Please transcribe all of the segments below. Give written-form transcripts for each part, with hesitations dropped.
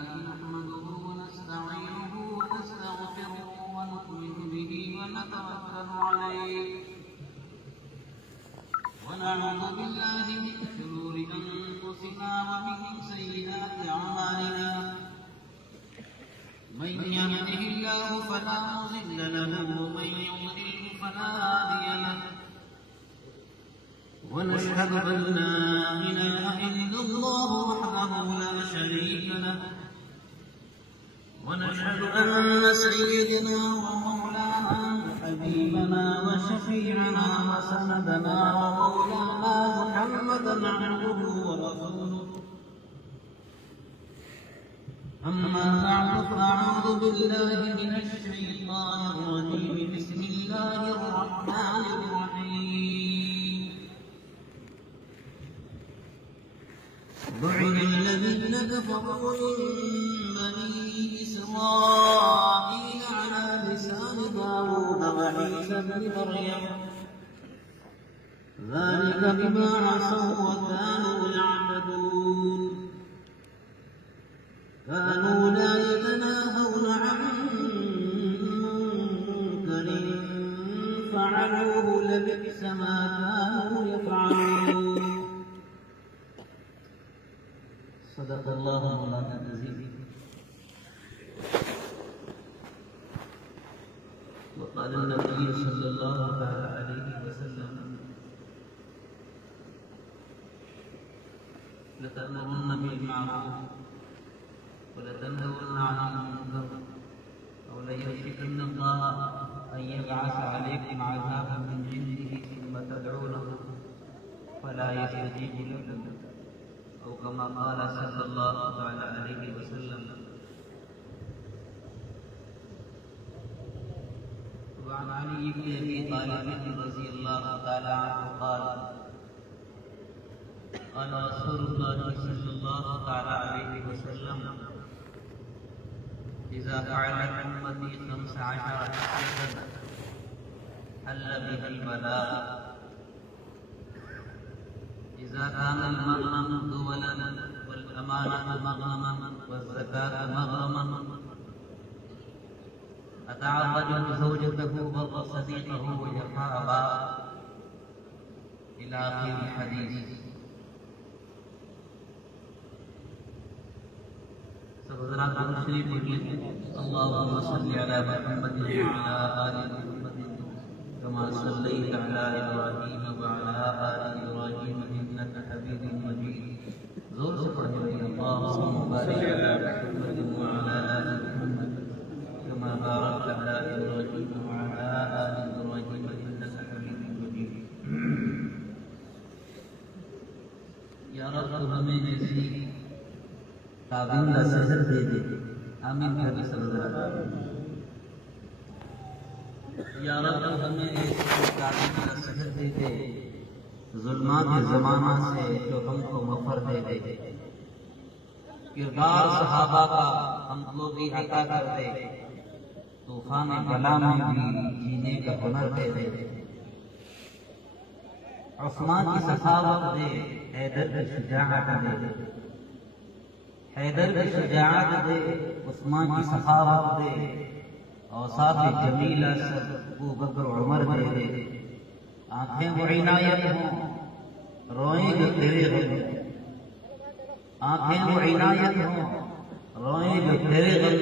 نحمده ونستعينه ونستغفره ونؤمن به ونتوكل عليه ونعوذ بالله من شرور أنفسنا ومن سيئات أعمالنا من يهده الله فلا مضل له ومن يضلل فلا هادي له ونشهد أن لا إله إلا الله وحده لا شريك له ونشهد أن سيدنا ومولانا حبيبنا وشفيعنا وسندنا ومولانا محمدا عبده ورسوله أما بعد فأعوذ بالله من الشيطان الرجيم بسم الله الرحمن الرحيم لعن الذين كفروا من بني إسرائيل على لسان داود وعيسى بن مريم ذلك بما عصوا وكانوا يعتدون كانوا لا يتناهون عن منكر فعلوه لبئس ما كانوا يفعلون صدق الله مولانا العظيم وقال النبي صلى الله عليه وسلم لتأمرن بالمعروف ولتنهون عن المنكر أو ليوشكن الله أن يبعث عليكم عذابا من عنده ثم تدعونه فلا يستجيب لكم أو كما قال صلى الله عليه وسلم. وعن علي بن أبي طالب رضي الله تعالى عنه قال قال رسول الله صلى الله عليه وسلم إذا فعلت أمتي 15 حسنة حل بها البلاء إذا كان المغنم دولا والأمانة مغنما والزكاة مغرما أتى الرجل زوجته بر صديقه وجفا أباه إلى آخر الحديث. حضرات شریف پڑھیں اللهم صل على محمد وعلى آل محمد كما صليت على إبراهيم وعلى آل إبراهيم إنك حميد مجيد. زور سے پڑھیں اللهم بارك على محمد وعلى آل محمد كما باركت على إبراهيم وعلى آل إبراهيم إنك حميد مجيد. یا رب ہمیں ایسی کابندہ صحت دے دے. آمین کہہ سکتے. یا رب ہمیں ایسی کابندہ صحت دے دے ظلمات زمانہ سے جو ہم کو مفر دے دے. کردار صحابہ کا ہم کو بھی عطا کر دے. طوفان بلا میں بھی جینے کا ہنر دے دے. عثمان کی سخاوت دے. حیدر کی شجاعت دے. حیدر کی شجاعت دے. عثمان کی سخاوت دے. اوصاف جمیلہ سب ابو بکر عمر دے دے. آنکھیں وہ عنایت ہوں روئیں گے تیرے غم. آنکھیں وہ عنایت ہوں روئیں گے تیرے غم.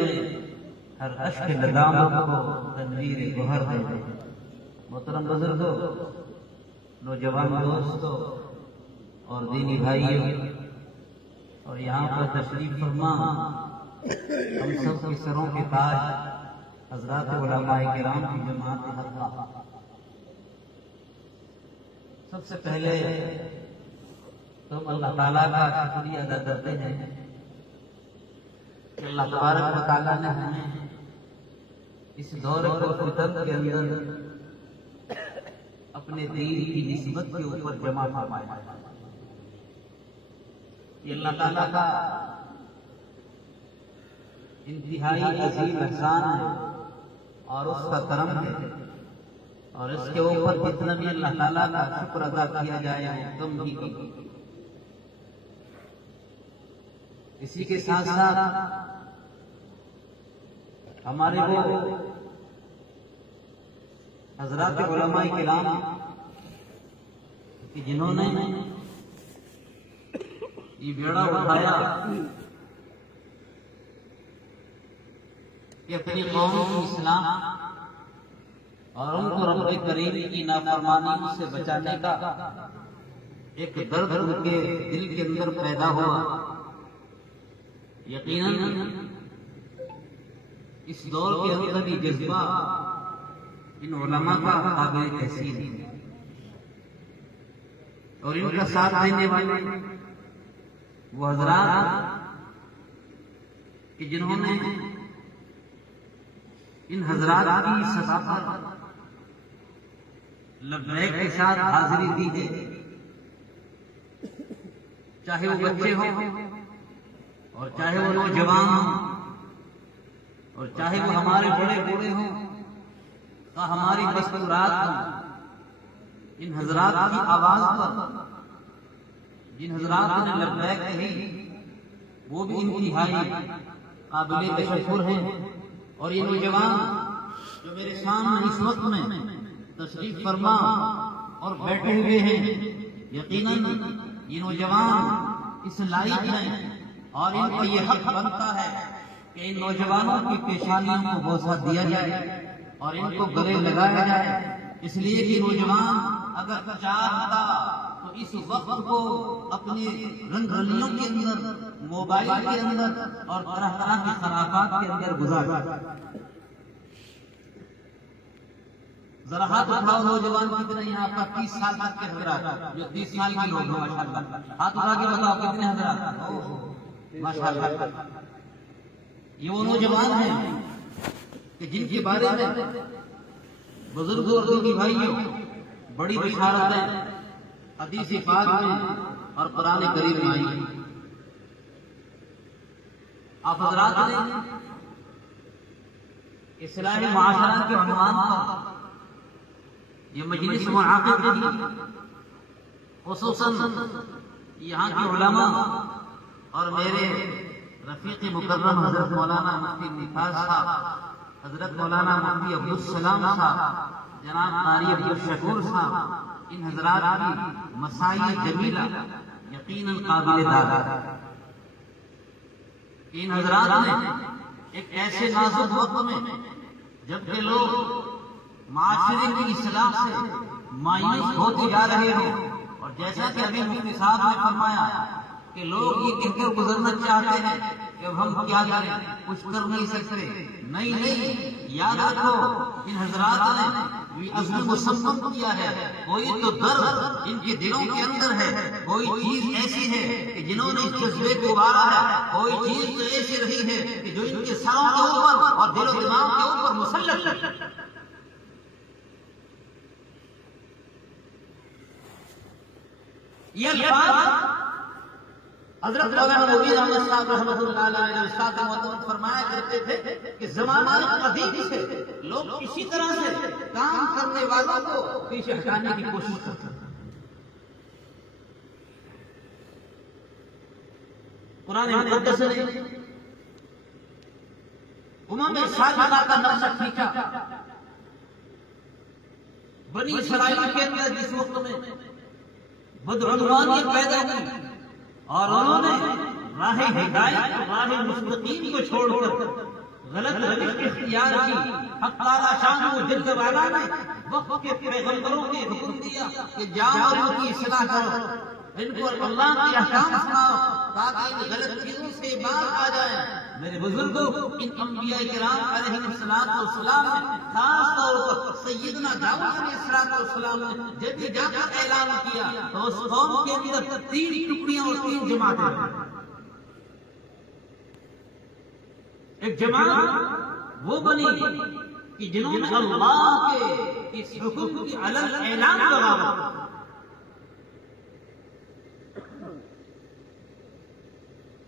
ہر اشک ندامت کو تنویر گوہر دے دے. محترم بزرگوں، نوجوان دوستوں اور دینی بھائیوں اور یہاں پر تشریف فرما ہم سب کے سروں کے تاج حضرات علماء کرام کی جماعت حضرات، سب سے پہلے تو اللہ تعالیٰ کا شکریہ ادا کرتے ہیں کہ اللہ تبارک و تعالیٰ نے ہمیں اس دور کو فتن کے اندر اپنے دین کی نسبت کے اوپر جمع فرمایا. یہ اللہ تعالیٰ کا انتہائی عظیم احسان ہے اور اس کا کرم ہے. اور اس کے اوپر جتنا بھی اللہ تعالیٰ کا شکر ادا کیا جائے وہ کم ہی. اسی کے ساتھ ساتھ ہمارے وہ حضرات علماء کرام کہ جنہوں نے یہ بیڑا اٹھایا کہ اپنی قوم کی اصلاح اور ان کو رب کریم کی نافرمانی سے بچانے کا ایک درد ان کے دل کے اندر پیدا ہوا. یقیناً اس دور کے اندر یہ جذبہ ان علماء کا قابل تحسین ہے اور ان کا ساتھ دینے والے وہ حضرات کہ جنہوں نے ان حضرات کی سطح پر لبیک کے ساتھ حاضری دی ہے، چاہے وہ بچے ہوں اور چاہے وہ نوجوان ہوں اور چاہے وہ ہمارے بڑے بوڑھے ہوں یا ہماری مستورات ہوں. ان حضرات کی آواز پر جن حضرات نے لبیک کہی وہ بھی انتہائی قابل تشکر ہیں. اور یہ نوجوان جو میرے سامنے اس وقت میں تشریف فرما اور بیٹھے ہوئے ہیں، یقیناً یہ نوجوان اس لائق ہیں اور ان کو یہ حق بنتا ہے کہ ان نوجوانوں کی پیشانیوں کو بوسہ دیا جائے اور ان کو گلے لگایا جائے. اس لیے کہ نوجوان اگر چاہتا تو اس وقت کو اپنے رنگ رلیوں کے اندر، موبائل کے اندر اور طرح طرح کی خرافات کے اندر گزار. ذرا ہاتھ اٹھاؤ نوجوان کتنے یہاں پر 30 سال تک کے حضرات، جو 30 سال کے لوگ ہیں ماشاءاللہ، ہاتھ اٹھا کے بتاؤ کتنے حضرات ماشاءاللہ. یہ وہ نوجوان ہیں کہ جن کے بارے میں بزرگوں اور دیگر بھائیوں بڑی بشارتیں حدیث پاک میں اور قرآن کریم میں آئی. آپ حضرات نے اصلاح معاشرہ کے عنوان پر یہ مجلس منعقد کی، خصوصاً یہاں کے علماء اور میرے رفیق مکرم حضرت مولانا مفتی نفاذ صاحب، حضرت مولانا مفتی عبدالسلام صاحب، جناب قاری عبدالشکور صاحب، ان حضرات کی مسائل جمیلہ یقیناً قابل داد. ان حضرات نے ایک ایسے نازک وقت میں جبکہ لوگ معاشرے کی اصلاح سے مایوس ہوتے جا رہے ہوں، اور جیسا کہ ابھی مفتی صاحب نے فرمایا کہ لوگ یہ کہہ کر گزرنا چاہتے ہیں کہ اب ہم کیا کریں، کچھ کر نہیں سکتے. نہیں، یاد رکھو ان حضرات نے یہ عزم مصمم کیا ہے. کوئی تو درد ان کے دلوں کے اندر ہے، کوئی چیز ایسی ہے کہ جنہوں نے اس جذبے کو ابھارا ہے، کوئی چیز تو ایسی رہی ہے کہ جو ان کے سروں کے اوپر اور دل و دماغ کے اوپر مسلط ہے. یہ الفاظ حضرت مولانا نبی احمد صاحب رحمۃ اللہ علیہ استاد محترم فرمایا کرتے تھے کہ زمانہ قدیم سے لوگ اسی طرح سے کام کرنے والوں کو پیچھے ہٹانے کی کوشش کرتے ہیں. قرآن مقدس نے سالمہ کا نقشہ کھینچا. بنی اسرائیل کے اندر جس وقت میں بدعنوانی پیدا ہوئی اور انہوں نے راہ ہدایت راہ مستقیم کو چھوڑ کر غلط روش اختیار کی، حق تعالی شان و جد والا نے وقت کے پیغمبروں نے حکم دیا کہ جاؤ اور ان کی اصلاح کرو، ان کو اللہ کے احکام سناؤ تاکہ ان غلط چیزوں سے باز آ جائیں. میرے بزرگوں، ان انبیاء کرام علیہ السلام نے خاص طور پر سیدنا داؤد علیہ السلام نے جب جا کر اعلان کیا تو اس قوم کے اندر 3 ٹکڑیاں اور 3 جماعتیں. ایک جماعت وہ بنی کہ جنہوں نے اللہ کے اس حکم کی علن اعلان لگایا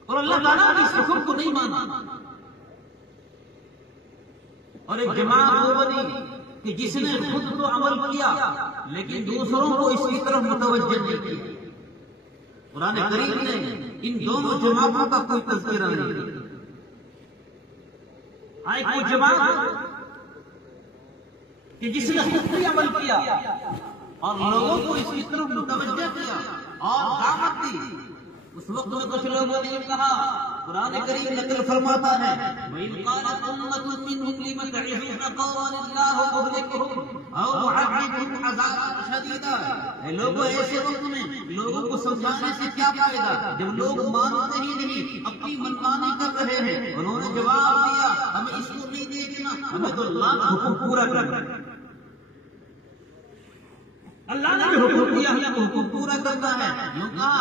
اور اللہ تعالیٰ نے اس حکم کو نہیں مانا، اور ایک جماعت وہ بنی کہ جس نے خود تو عمل کیا لیکن دوسروں کو اس کی طرف متوجہ نہیں کیا. قرآن کریم نے ان دونوں جماعتوں کا کوئی تذکرہ نہیں کیا۔ کوئی جماعت کہ جس نے خود بھی عمل کیا اور لوگوں کو اس کی طرف متوجہ کیا اور دعوت دی، اس وقت میں کچھ لوگوں نے کہا، قرآن کریم نقل فرماتا ہے وَإِذْ قَالَتْ أُمَّةٌ مِّنْهُمْ لِمَ تَعِظُونَ قَوْمًا اللَّهُ مُهْلِكُهُمْ أَوْ مُعَذِّبُهُمْ عَذَابًا شَدِيدًا۔ اے لوگوں، ایسے وقت میں لوگوں کو سمجھانے سے کیا فائدہ جب لوگ مانتے ہی نہیں، اپنی منمانی کر رہے ہیں۔ انہوں نے جواب دیا ہمیں اس کو نہیں دیکھنا، ہمیں تو اللہ کا حکم پورا کرنا ہے۔ اللہ نے جو حکم دیا ہمیں وہ حکم پورا کرنا ہے۔ یوں کہا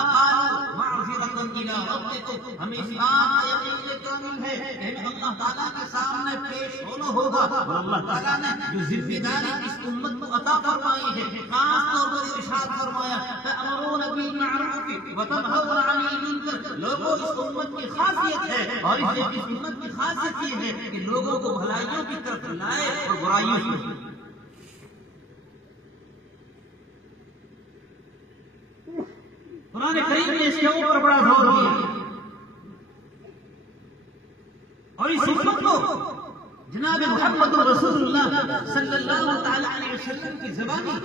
ہمیں اس بات کا یقین کامل ہے کہ اللہ تعالیٰ کے سامنے پیش ہونا ہوگا، اور اللہ تعالیٰ نے جو ذمہ داری اس امت کو عطا فرمائی ہے، خاص طور پر ارشاد فرمایا تأمرون بالمعروف وتنہون عن المنکر۔ لوگوں، اس امت کی خاصیت ہے اور اس امت کی خاصیت یہ ہے کہ لوگوں کو بھلائیوں کی طرف لائے اور برائیوں سے۔ قرآن کریم نے اس کے اوپر بڑا زور دیا اور اس امت کو جناب محمد رسول اللہ صلی اللہ تعالی علیہ وسلم کی زبانی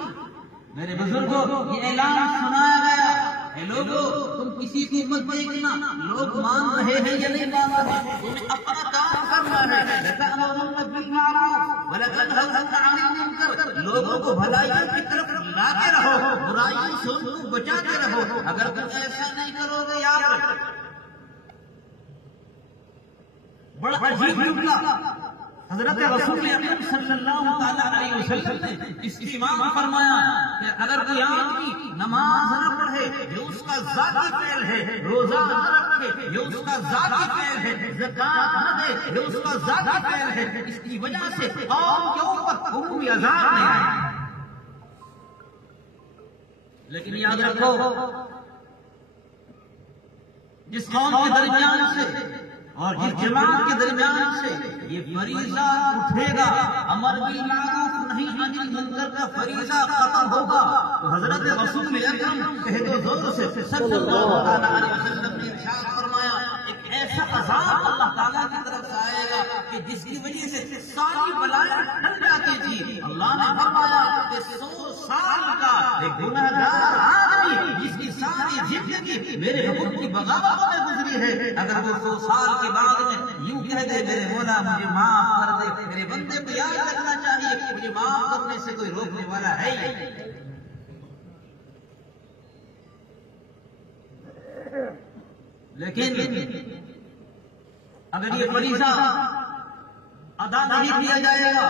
میرے بزرگوں یہ اعلان سنایا گیا، اے لوگوں تم کسی کو مت دیکھنا لوگ مان رہے ہیں یا نہیں مان رہے، تمہیں اپنا کام کرنا ہے۔ لَتَأْمُرُنَّ بِالْمَعْرُوفِ وَلَتَنْهَوْنَ عَنِ الْمُنكَرِ، لوگوں کو بھلائیوں کی طرف لاتے رہو، برائیوں سے ان کو بچاتے رہو۔ اگر تم ایسا نہیں کرو گے یاد رکھو، بڑا عجیب جملہ حضرت رسول اکرم صلی اللہ تعالیٰ علیہ وسلم نے اس کی ماں فرمایا کہ اگر کوئی آدمی نماز نہ پڑھے یہ اس کا ذاتی فعل ہے، روزہ نہ رکھے یہ اس کا ذاتی فعل ہے، زکات نہ دے یہ اس کا ذاتی فعل ہے، اس کی وجہ سے قوم کے اوپر عمومی عذاب نہیں آئے۔ لیکن یاد رکھو جس قوم کے درمیان سے اور جس جماعت کے درمیان سے یہ فریضہ اٹھے گا، امر بالمعروف نہی عن المنکر کا فریضہ ختم ہوگا، تو حضرت رسول اکرم کہہ دو زور سے صلی اللہ علیہ وسلم نے ارشاد فرمایا ایک ایسا عذاب اللہ تعالیٰ کی طرف سے آئے گا کہ جس کی وجہ سے ساری بلائیں ٹھن جاتی تھی۔ اللہ نے فرمایا کہ 100 سال کا ایک گنہگار آدمی جس کی ساری زندگی میرے حکم کی بغاوت میں گزری ہے، اگر وہ 100 سال کے بعد میں یوں کہہ دے میرے مولا مجھے معاف کر دے، میرے بندے کو یاد رکھنا چاہیے کہ مجھے معاف کرنے سے کوئی روکنے والا ہے ہی نہیں۔ لیکن اگر یہ فریضہ ادا نہیں کیا جائے گا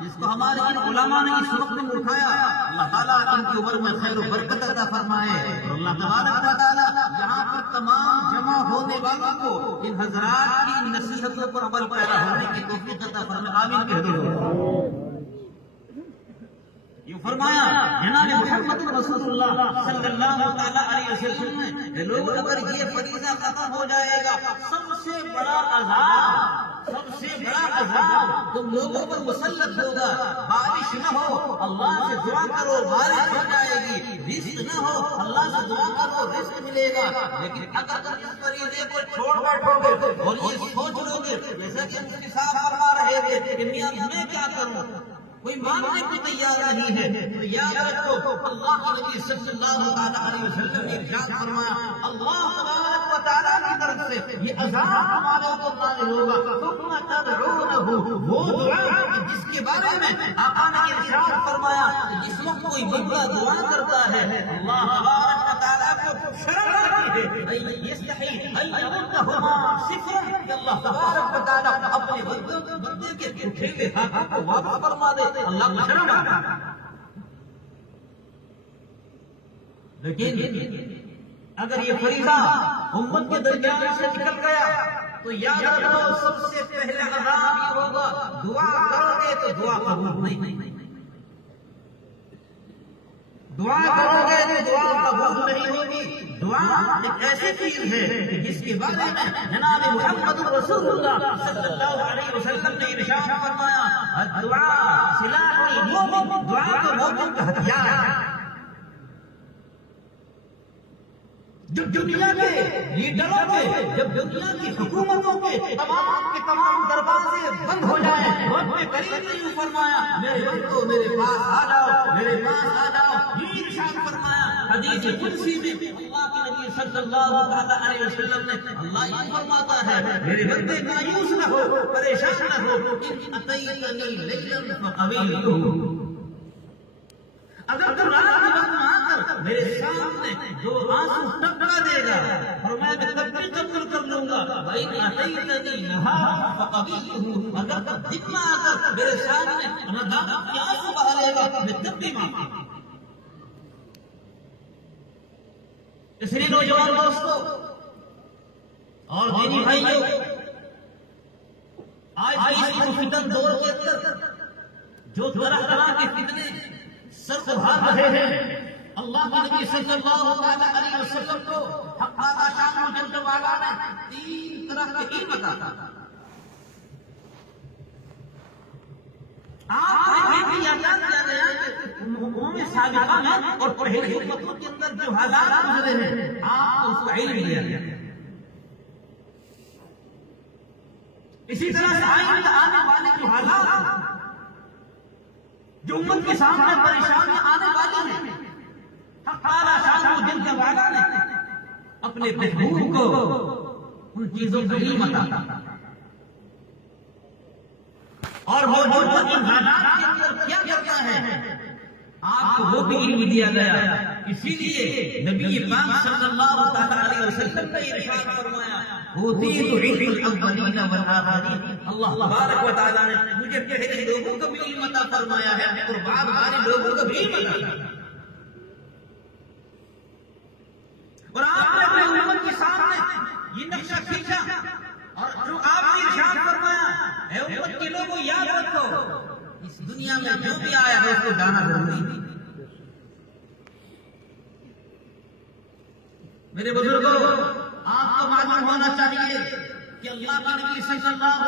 جس کو ہمارے ان علماء نے اس وقت میں اٹھایا، اللہ تعالیٰ ان کی عمر میں خیر و برکت عطا فرمائے، اور اللہ تبارک و تعالیٰ یہاں پر تمام جمع ہونے والوں کو ان حضرات کی نصیحتوں پر عمل پیدا ہونے کی توفیق عطا فرمائے، آمین کہہ دو۔ یہ فرمایا جناب محمد رسول اللہ صلی اللہ تعالی علیہ وسلم نے لوگ اگر یہ فریضہ ختم ہو جائے گا سب سے بڑا عذاب تم لوگوں پر مسلط ہوگا، بارش نہ ہو اللہ سے دعا کرو بارش ہو جائے گی، رزق نہ ہو اللہ سے دعا کرو رزق ملے گا۔ لیکن اگر تم اس فریضے کو چھوڑ بیٹھو گے اور یہ سوچ لو گے جیسا کہ مفتی صاحب فرما رہے تھے کہ میاں میں کیا کروں، کوئی ماننے کو تیار نہیں ہے، تو یاد رکھو اللہ کے نبی صلی اللہ علیہ وسلم نے ارشاد فرمایا اللہ تبارک و تعالیٰ کی طرف سے یہ عذاب ہمارے اوپر نازل ہوگا، ثم تدعونہ، وہ دعا جس کے بارے میں آقا نے ارشاد فرمایا جس وقت کوئی بندہ دعا کرتا ہے اللہ تبارک و تعالیٰ کو شرم آتی ہے یستحی ان یردہما صفر، کہ اللہ تبارک و تعالیٰ اپنے بندے کے اٹھے ہوئے ہاتھوں کو واپس فرما دے، اللہ کو شرم آتا ہے۔ لیکن اگر یہ فریضہ امت کے درمیان سے نکل گیا تو یاد رکھو سب سے پہلے عذاب یہ ہوگا دعا کرو گے تو دعا قبول نہیں، دعا کرو گے تو دعا قبول نہیں ہوگی۔ دعا ایک ایسی چیز ہے جس کے بارے میں جناب محمد رسول اللہ صلی اللہ علیہ وسلم نے ارشاد فرمایا الدعاء سلاح المؤمن، دعا تو مومن کا ہتھیار ہے۔ جب دنیا کے لیڈروں کے، جب دنیا کی حکومتوں کے تمام دروازے بند ہو جائیں، رب کریم نے یوں فرمایا میرے بندو میرے پاس آ جاؤ، میرے پاس آ جاؤ، یہ ارشاد فرمایا حدیث قدسی میں اللہ کے نبی صلی اللہ علیہ وسلم نے، اللہ یہ فرماتا ہے میرے بندے مایوس نہ ہو، پریشان نہ ہو، ان اتیتنی لیلا فقبلتہ، اگر تو رات کے وقت میں آ کر میرے سامنے جو آنسو ٹپکا دے گا اور میں تب بھی قبول کر لوں گا، بھائی اتیتنی نہارا فقبلتہ، اگر تب دن میں آ کر میرے سامنے ندامت کے آنسو بہا لے گا میں تب بھی معاف کروں گا۔ اس لیے نوجوان دوستو اور دینی بھائیوں، آج اس فتن دور کے اندر جو طرح طرح کے فتنے سر کو بھاگ رہے ہیں، اللہ کے نبی صلی اللہ علیہ وسلم کو حق تعالیٰ شان جل والا نے تین طرح کے علم عطا کیا۔ آپ نے یہ عطا کیا گیا کہ امم سابقہ میں اور پہلی امتوں کے اندر جو حالات گزرے ہیں آپ کو اس کو علم دیا گیا۔ اسی طرح سے آئندہ آنے والے جو حالات جو امت کے سامنے پریشانیاں آنے والی ہیں، حق تعالیٰ شان جل والا نے اپنے محبوب کو ان چیزوں کا علم عطا کیا، اور وہ ان حالات کے اندر کیا کرتا ہے آپ کو وہ بھی علم دیا گیا۔ اسی لیے نبی پاک صلی اللہ علیہ وسلم نے ارشاد فرمایا اوتیت علم الاولین والآخرین، اللہ تبارک و تعالیٰ نے مجھے پہلے لوگوں کو بھی علم عطا فرمایا ہے اور بعد والے لوگوں کو بھی علم عطا فرمایا، اور آپ نے اپنے امت کے سامنے یہ نقشہ کھینچا اور جو آپ نے ارشاد فرمایا اے امت کے لوگوں یاد رکھو اس دنیا میں جو بھی آیا ہے اس کو جانا ضروری ہے۔ میرے بزرگوں، آپ کو معلوم ہونا چاہیے کہ اللہ کے نبی صلی اللہ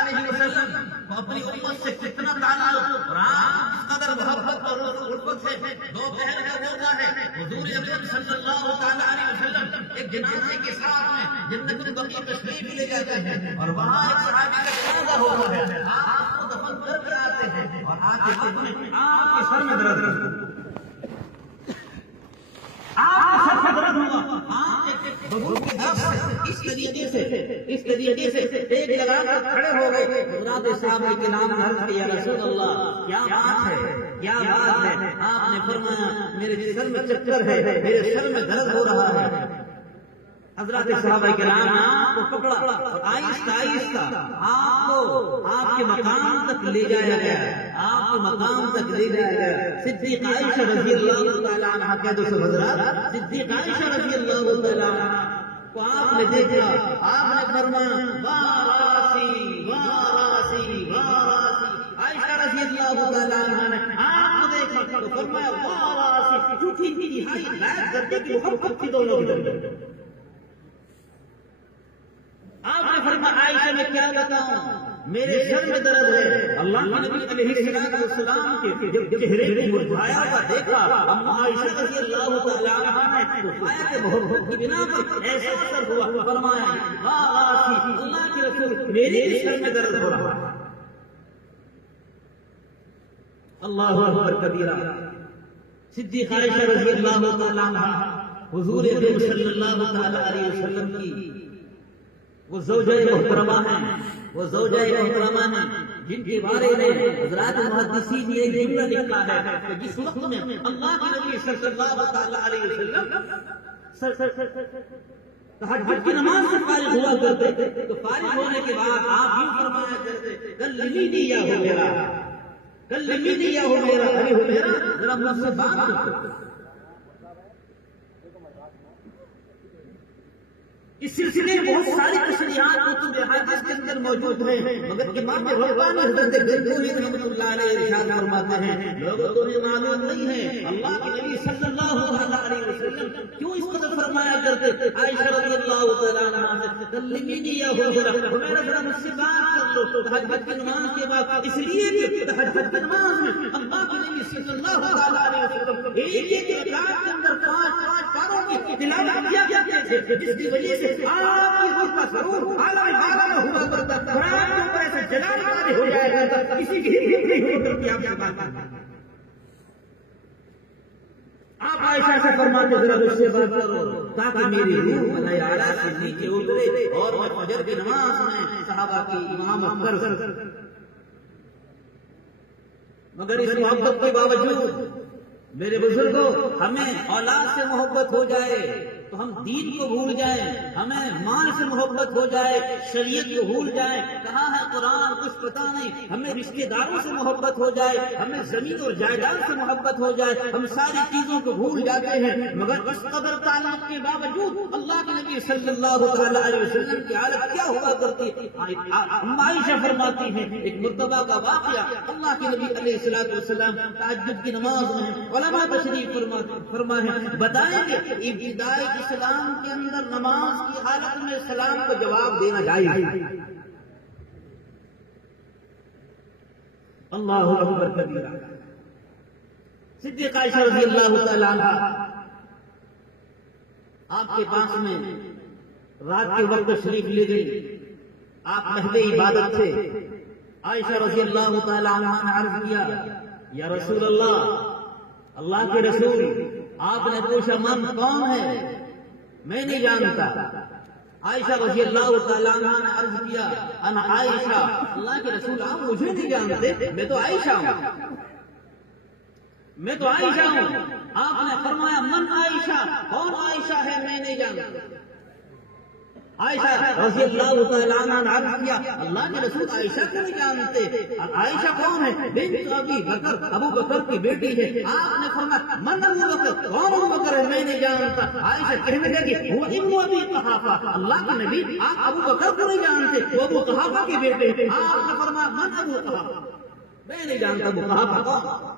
علیہ وسلم کو اپنی امت سے کتنا تعلق اور آپ اس قدر محبت اور الفت سے دوپہر کا روزہ ہے، حضور اکرم صلی اللہ علیہ وسلم ایک جنازے کے ساتھ میں جنت البقیع تشریف لے جاتے ہیں اور وہاں ایک صحابی کا جنازہ ہوتا ہے، آپ کو دفن کر کے آتے ہیں اور آتے ہیں آپ کے سر میں درد ہوتا ہے، آپ کا سر میں درد ہوگا، اس طریقے سے ایک لگا کر کھڑے ہو گئے، حضرات صحابہ کرام نے عرض کیا رسول اللہ کیا بات ہے، کیا بات ہے؟ آپ نے فرمایا میرے سر میں چکر ہے، میرے سر میں درد ہو رہا ہے۔ حضرات صحابہ کرام نے آپ کو پکڑا اور آہستہ آہستہ آپ کو آپ کے مقام تک لے جایا گیا، آپ کے مقام تک لے جایا گیا۔ صدیق عائشہ رضی اللہ تعالیٰ عنہ کہہ دو سب حضرات، صدیق عائشہ رضی اللہ تعالیٰ عنہ کو آپ نے دیکھا، آپ نے فرمایا واراسی واراسی واراسی، عائشہ رضی اللہ تعالیٰ عنہ نے آپ کو دیکھا تو فرمایا واراسی، جھوٹی انتہائی غیر درجے کی محبت تھی دونوں کے درمیان۔ آپ نے فرمایا عائشہ میں کیا بتاؤں، میرے سر میں درد ہے۔ اللہ کے نبی علیہ السلام کے جب چہرے کو مرجھایا ہوا دیکھا، اما عائشہ رضی اللہ تعالیٰ عنہا نے فرمایا کہ محبت کی بنا پر ایسا اثر ہوا، فرمایا واراسی، اللہ کے رسول میرے سر میں درد ہو رہا ہے۔ اللہ اکبر کبیرہ۔ صدیق عائشہ رضی اللہ تعالیٰ عنہا حضور اکرم صلی اللہ تعالیٰ علیہ وسلم کی وہ زوجہ محترمہ ہیں، وہ زوجہ محترمہ ہیں جن کے بارے میں حضرات محدثین نے ایک جملہ لکھا ہے کہ جس وقت میں اللہ کے نبی صلی اللہ تعالیٰ علیہ وسلم تہجد کی نماز سے فارغ ہوا کرتے تو فارغ ہونے کے بعد آپ یوں فرمایا کرتے کلمی دیا ہو میرا، کلمی دیا ہو میرا، ارے ہو میرا ذرا مجھ سے بات کرو۔ اس سلسلے میں بہت ساری تشریحات کتب حدیث کے اندر موجود ہیں، مگر امام ربانی حضرت گنگوہی رحمۃ اللہ علیہ ارشاد فرماتے ہیں لوگوں کو یہ معلوم نہیں ہے اللہ کے نبی صلی اللہ علیہ وسلم کیوں اس قدر فرمایا کرتے عائشہ رضی اللہ تعالیٰ عنہا سے کلمینی یا حجرہ میرا ذرا مجھ سے بات کر لو تہجد کی نماز کے بعد، اس لیے کہ تہجد کی نماز میں اللہ کے نبی صلی اللہ علیہ وسلم ایک رکعت کے اندر 5 پاروں کی تلاوت کیا کرتے تھے، جس کی وجہ سے آپ کی روح کا سرور اعلیٰ میں ہوا کرتا، قرآن کے اوپر ایسے جلال تاری ہو جایا کرتا، کسی کی ہمت نہیں ہو کرتی آپ کی بات کرنا۔ آپ عائشہ سے فرماتے ذرا مجھ سے بات کرو تاکہ میری روح ملائے اعلیٰ سے نیچے اترے اور میں فجر کی نماز میں صحابہ کی امامت کر سکوں۔ مگر اس محبت کے باوجود میرے بزرگوں ہمیں اولاد سے محبت ہو جائے تو ہم دین کو بھول جائیں، ہمیں مال سے محبت ہو جائے شریعت کو بھول جائیں، کہاں ہے قرآن کچھ پتا نہیں، ہمیں رشتہ داروں سے محبت ہو جائے، ہمیں زمین اور جائیداد سے محبت ہو جائے، ہم ساری چیزوں کو بھول جاتے ہیں، مگر اس قدر تعلق کے باوجود اللہ کے نبی صلی اللہ علیہ وسلم کی حالت کیا ہوا کرتی ہے۔ عائشہ فرماتی ہیں ایک مرتبہ کا واقعہ، اللہ کے نبی علیہ السلام تہجد کی نماز میں علماء تشریف فرمائے بتائیں گے ابتدائی اسلام کے اندر نماز کی حالت میں سلام کو جواب دینا جائز۔ اللہ اکبر کبیرہ۔ صدیقہ عائشہ رضی اللہ تعالیٰ عنہ آپ کے پاس میں رات کے وقت تشریف لے گئی، آپ مہد عبادت تھے، عائشہ رضی اللہ تعالیٰ عنہ نے عرض کیا یا رسول اللہ کے رسول، آپ نے پوچھا من کون ہے؟ میں نہیں جانتا۔ عائشہ رضی اللہ تعالیٰ عنہ نے عرض کیا انا عائشہ، اللہ کے رسول آپ مجھے نہیں جانتے، میں تو عائشہ ہوں۔ آپ نے فرمایا من عائشہ، کون عائشہ ہے؟ میں نہیں جانتا۔ عائشہ رضی اللہ تعالیٰ عنہ نے عرض کیا اللہ کے رسول عائشہ کو نہیں جانتے، عائشہ کون ہے؟ بنت ابی بکر، ابو بکر کی بیٹی ہے۔ آپ نے فرمایا من ابو بکر، کون ابو بکر ہے؟ میں نہیں جانتا۔ عائشہ کہنے لگی وہ ابن ابی قحافہ، اللہ کے نبی آپ ابو بکر کو نہیں جانتے، وہ ابو قحافہ کے بیٹے ہیں۔ آپ نے فرمایا من ابو قحافہ، میں نہیں جانتا ابو قحافہ کون۔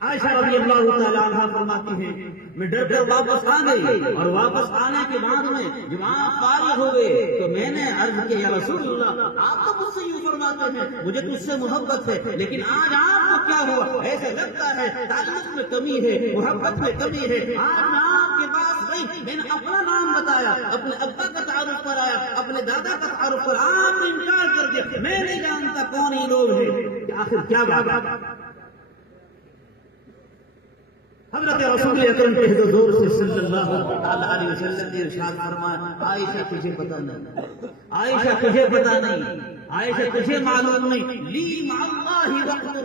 عائشہ رضی اللہ تعالیٰ عنہ فرماتی ہیں میں ڈر کر واپس آ گئی، اور واپس آنے کے بعد میں جب آپ فارغ ہو گئے تو میں نے عرض کیا یا رسول اللہ آپ تو مجھ سے یوں فرماتے ہیں مجھے تجھ سے محبت ہے، لیکن آج آپ کو کیا ہوا؟ ایسا لگتا ہے تعلق میں کمی ہے، محبت میں کمی ہے۔ آج میں آپ کے پاس گئی، میں نے اپنا نام بتایا، اپنے ابا کا تعارف کرایا، اپنے دادا کا تعارف کرایا، آپ نے انکار کر دیا، میں نہیں جانتا کون ہی لوگ ہیں۔ آخر کیا بات؟ حضرت رسول اکرم کے حضور سے صلی اللہ علیہ وسلم نے ارشاد فرمایا عائشہ تجھے پتہ نہیں، عائشہ تجھے پتہ نہیں، عائشہ تجھے معلوم نہیں، لی مع اللہ وقت،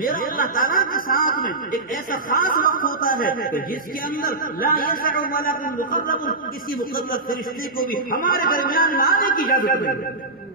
میرا اللہ تعالیٰ کے ساتھ میں ایک ایسا خاص وقت ہوتا ہے کہ جس کے اندر لا یسع ملک مقرب، کسی مقرب فرشتے کو بھی ہمارے درمیان لانے کی اجازت نہیں۔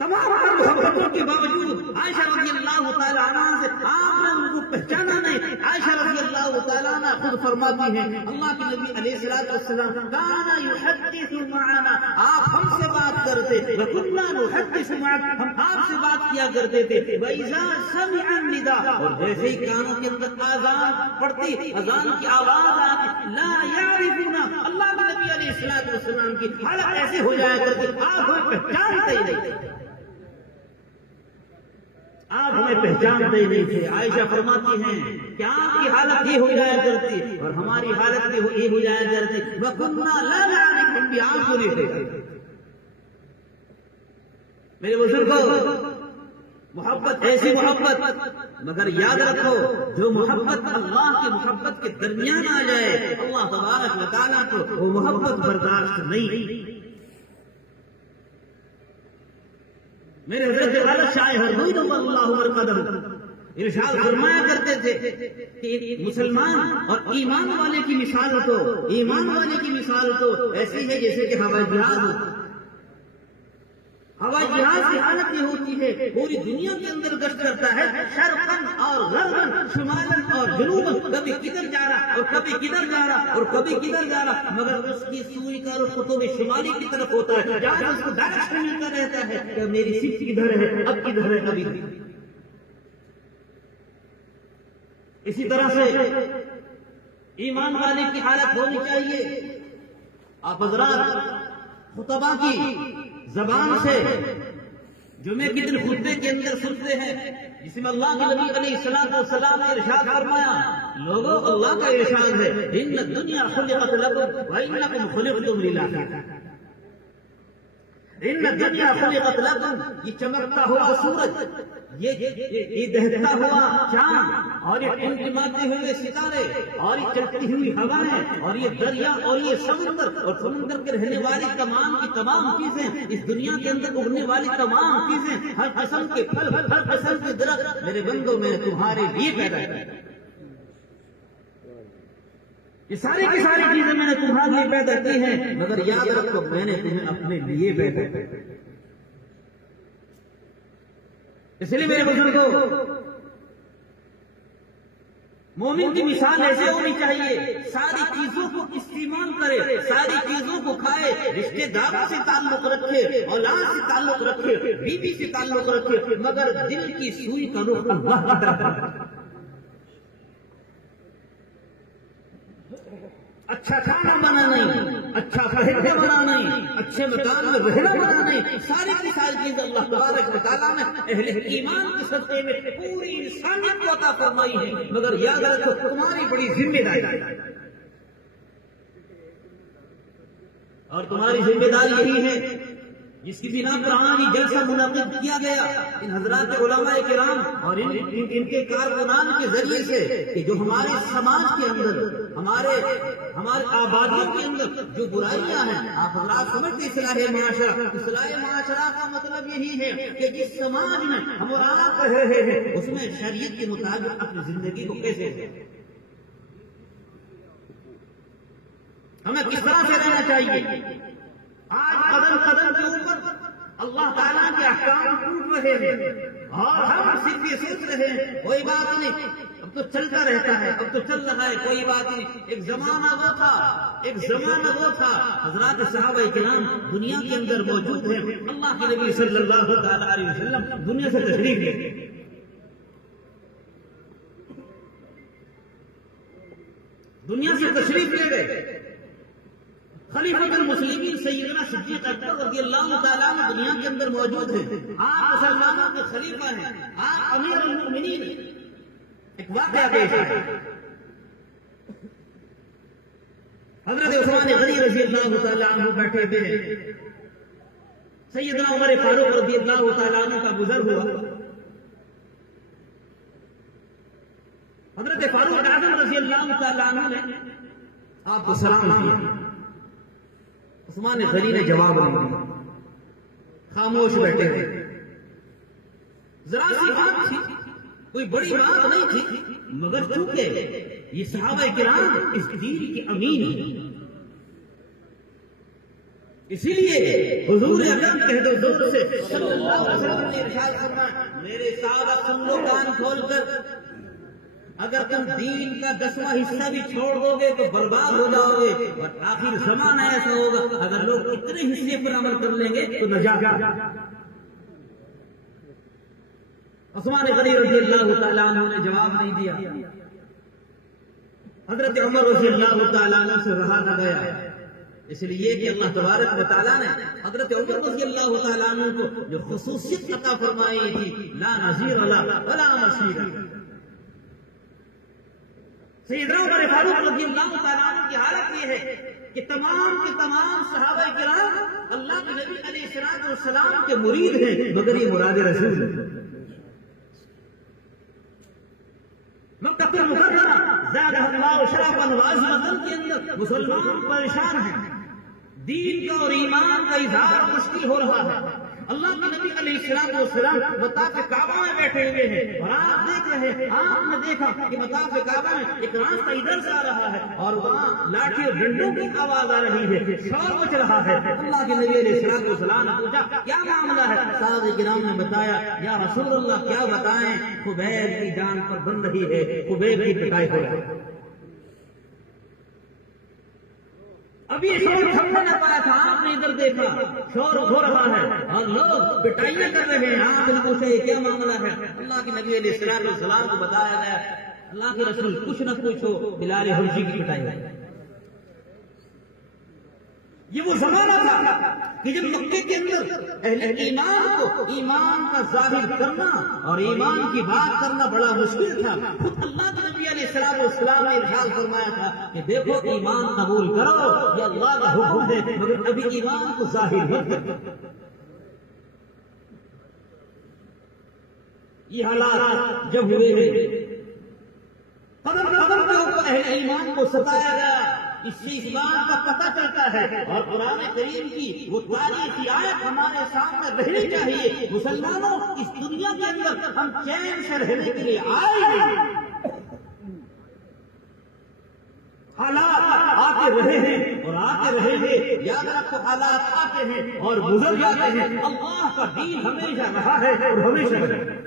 تمام محبتوں کے باوجود عائشہ رضی اللہ تعالیٰ عنہ سے آپ نے ان کو پہچانا نہیں۔ عائشہ رضی اللہ تعالیٰ عنہ خود فرماتی ہیں اللہ کے نبی علیہ السلام کانا یحدث معنا، آپ ہم سے بات کرتے، وکنا نحدث معک، ہم آپ سے بات کیا کرتے تھے، وَإِذَا سَمِعَ النِّدَاءَ، اور جیسے ہی کانوں کے اندر اذان پڑتی، اذان کی آواز آتی، لا یعرفون، اللہ کے نبی علیہ السلام کی حالت ایسے ہو جایا کرتی آپ ہمیں پہچانتے ہی نہیں، آپ ہمیں پہچانتے ہی نہیں تھے۔ عائشہ فرماتی ہیں کہ آپ کی حالت یہ ہو جایا کرتی اور ہماری حالت بھی یہ ہو جایا کرتی، وَكُنَّا لَا نَعْرِفُ، ہم بھی آپ کو نہیں تھے۔ میرے بزرگوں محبت ایسی محبت، مگر یاد رکھو جو محبت اللہ کی محبت کے درمیان آ جائے اللہ تبارک و تعالیٰ کو وہ محبت برداشت نہیں۔ میرے حضرت غالب شاہ ہردوئی رضی اللہ مرقدم ارشاد فرمایا کرتے تھے کہ مسلمان اور ایمان والے کی مثال ایسی ہے جیسے کہ ہوائی جہاز، ہوائی جہاز کی حالت یہ ہوتی ہے پوری دنیا کے اندر گشت کرتا ہے، شرقاً اور غرباً، شمالاً اور جنوباً، کبھی کدھر جا رہا اور کبھی کدھر جا رہا اور کبھی کدھر جا رہا، مگر اس کی سوئی کا رخ قطب شمالی کی طرف ہوتا ہے، جہاں اس کو ڈائریکشن ملتا رہتا ہے کہ میری سیٹ کدھر ہے، اب کدھر ہے، کبھی اسی طرح سے ایمان والے کی حالت ہونی چاہیے. آپ حضرات خطبہ کی زبان سے جمعے کے دن خطبے کے اندر سنتے ہیں جس میں اللہ کے نبی علیہ الصلوۃ والسلام نے ارشاد فرمایا، لوگوں اللہ کا ارشاد ہے ان الدنیا خلقت لکم وانکم خلقتم للآخرہ. ان الدنیا خلقت لکم، یہ چمکتا ہوا سورج، یہ دہتا ہوا چاند اور یہ ٹمٹماتے ہوئے ستارے اور یہ چلتی ہوئی ہوائیں اور یہ دریا اور یہ سمندر اور سمندر کے رہنے والی تمام کی تمام چیزیں، اس دنیا کے اندر اگنے والی تمام چیزیں، ہر قسم کے پھل، ہر قسم کے درخت، میرے بندوں میں تمہارے لیے پیدا کی. یہ ساری کی ساری چیزیں میں نے تمہارے لیے پیدا کی ہیں، مگر یاد رکھو میں نے تمہیں اپنے لیے پیدا کی. اس لیے میرے بزرگوں، مومن کی مثال ایسے ہونی چاہیے، ساری چیزوں کو استعمال کرے، ساری چیزوں کو کھائے، رشتے داروں سے تعلق رکھے، اولاد سے تعلق رکھے، بیوی سے تعلق رکھے، مگر دل کی سوئی کا رخ اللہ کی طرف رکھے. اچھا کھانا بنا نہیں، اچھا پہننا بنا نہیں، اچھے مکان میں رہنا بنا نہیں، ساری کی ساری چیز اللہ تبارک و تعالیٰ نے اہل ایمان کے صدقے میں پوری انسانیت کو عطا فرمائی ہے. مگر یاد رکھو تمہاری بڑی ذمہ داری ہے اور تمہاری ذمہ داری یہی ہے جس کی بنا پر آج یہ جلسہ منعقد کیا گیا ان حضرات علماء کرام اور ان کے کارکنان کے ذریعے سے کہ جو ہمارے سماج کے اندر، ہمارے آبادیوں کے اندر جو برائیاں ہیں، آپ حضرات سمجھتے اصلاح معاشرہ، اصلاح معاشرہ کا مطلب یہی ہے کہ جس سماج میں ہم اور آپ رہ رہے ہیں اس میں شریعت کے مطابق اپنی زندگی کو کیسے دیں، ہمیں کس طرح سے رہنا چاہیے. آج قدم قدم کے اوپر اللہ تعالیٰ کے احکام ٹوٹ رہے ہیں اور ہم صرف یہ سوچ رہے ہیں کوئی بات نہیں، اب تو چلتا رہتا ہے، اب تو چل رہا ہے، کوئی بات نہیں. ایک زمانہ وہ تھا حضرات صحابہ کرام دنیا کے اندر موجود ہیں، اللہ کے نبی صلی اللہ تعالیٰ علیہ وسلم دنیا سے تشریف لے گئے. خلیفۃ المسلمین سیدنا صدیق اکبر رضی اللہ تعالیٰ عنہ دنیا کے اندر موجود ہیں، آپ مسلمانوں کے خلیفہ ہیں، آپ امیر المؤمنین ہیں. ایک واقعہ پیش ہے، حضرت عثمان غنی رضی اللہ تعالیٰ عنہ بیٹھے ہوئے، سیدنا عمر فاروق رضی اللہ تعالیٰ عنہ کا گزر ہوا. حضرت فاروق اعظم رضی اللہ تعالیٰ عنہ نے آپ کو سلام کیا. عثمان غنی نے جواب نہیں دیا، خاموش بیٹھے رہے. ذرا سی بات تھی، کوئی بڑی بات نہیں تھی، مگر چونکہ یہ صحابہ کرام اس دین کے امین ہیں، اسی لیے حضور اکرم کہہ دو زور سے صلی اللہ علیہ وسلم نے ارشاد فرمایا، میرے صحابہ سن لو کان کھول کر، اگر تم دین کا 10واں حصہ بھی چھوڑ دو گے تو برباد ہو جاؤ گے، اور آخر زمانہ ایسا ہوگا اگر لوگ اتنے حصے پر عمل کر لیں گے تو نجات. عثمان غنی رضی اللہ تعالیٰ عنہ نے جواب نہیں دیا. حضرت عمر رضی اللہ تعالیٰ عنہ سے رہا نہ گیا، اس لیے کہ اللہ تبارک و تعالیٰ نے حضرت عمر رضی اللہ تعالیٰ عنہ کو جو خصوصیت عطا فرمائی تھی، لا نظیر لہ ولا مثیل. سیدنا عمر فاروق رضی اللہ تعالیٰ عنہ کی حالت یہ ہے کہ تمام کے تمام صحابہ کرام اللہ کے نبی علیہ الصلوۃ والسلام کے مرید ہیں، مگر یہ مراد رسول ہے. مکہ المکرمہ زادہ اللہ شرفا وعظمۃ کے اندر مسلمان پریشان ہیں، دین کا اور ایمان کا اظہار مشکل ہو رہا ہے. اللہ کے نبی علیہ السلام مطاف کعبہ میں بیٹھے ہوئے ہیں اور آپ دیکھ رہے ہیں، آپ نے دیکھا کہ مطاف کعبہ میں ایک راستہ ادھر سے آ رہا ہے اور وہاں لاٹھی اور ڈنڈوں کی آواز آ رہی ہے، شور مچ رہا ہے۔ اللہ کے نبی علیہ السلام نے پوچھا کیا معاملہ ہے؟ صحابہ کرام نے بتایا یا رسول اللہ کیا بتائیں، خبیب کی جان پر بن رہی ہے، خبیب کی پٹائی ہو رہی ہے۔ ابھی شور تھمنے نہ پایا تھا، آپ نے ادھر دیکھا شور ہو رہا ہے اور لوگ پٹائیاں کر رہے ہیں۔ آپ نے پوچھا یہ کیا معاملہ ہے؟ اللہ کے نبی علیہ السلام کو بتایا گیا اللہ کے رسول کچھ نہ پوچھو، بلال حبشی کی پٹائی ہے۔ یہ وہ زمانہ تھا کہ جب مکے کے اندر اہل ایمان کو ایمان کا ظاہر کرنا اور ایمان کی بات کرنا بڑا مشکل تھا۔ خود اللہ کے نبی علیہ السلام نے ارشاد فرمایا تھا کہ دیکھو ایمان قبول کرو، یہ اللہ کا حکم ہے، مگر ابھی ایمان کو ظاہر مت کرو۔ یہ حالات جب ہوئے ہیں قدر قدر پر اہل ایمان کو ستایا گیا، اس سے اس بات کا پتہ چلتا ہے اور قرآن کریم کی وہ تاریخی آیت ہمارے سامنے رہنی چاہیے۔ مسلمانوں اس دنیا کے اندر ہم چین سے رہنے کے لیے آئے ہیں، حالات آتے رہے ہیں اور آتے رہے ہیں، یاد رکھو حالات آتے ہیں اور گزر جاتے ہیں، اللہ کا دین ہمیشہ رہا ہے اور ہمیشہ رہے گا۔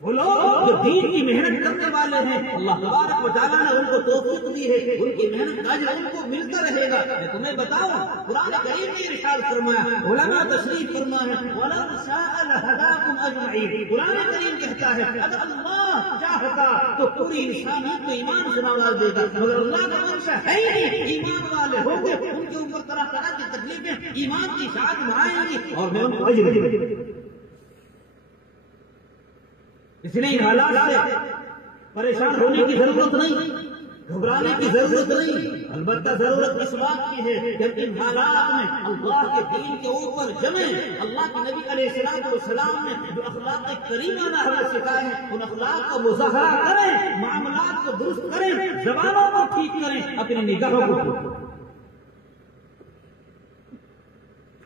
وہ لوگ جو دین کی محنت کرنے والے ہیں اللہ تبارک و تعالیٰ نے ان کو توفیق دی ہے، ان کی محنت کا اجر ان کو ملتا رہے گا۔ میں تمہیں بتاؤں قرآن کریم نے ارشاد فرمایا، علماء تشریف فرمایا وَلَوْ شَاءَ لَهَدَاكُمْ أَجْمَعِينَ۔ قرآن کریم کہتا ہے اگر اللہ چاہتا تو پوری انسانیت کو ایمان سے نواز دے گا، مگر اللہ کا منشا ہے ہی نہیں، ایمان والے ہوں گے ان کے اوپر طرح طرح کی تکلیفیں ایمان کی ساتھ میں آئیں گی اور میں ان کو اجر دوں گا۔ اس لیے حالات سے پریشان ہونے کی ضرورت نہیں، گھبرانے کی ضرورت نہیں، البتہ ضرورت اس بات کی ہے کہ ان حالات میں اللہ کے دین کے اوپر جمیں۔ اللہ کے نبی علیہ السلام نے جو اخلاق کریمہ ہمیں سکھائے ہیں ان اخلاق کا مظاہرہ کریں، معاملات کو درست کریں، زبانوں کو ٹھیک کریں، اپنی نگاہوں کو۔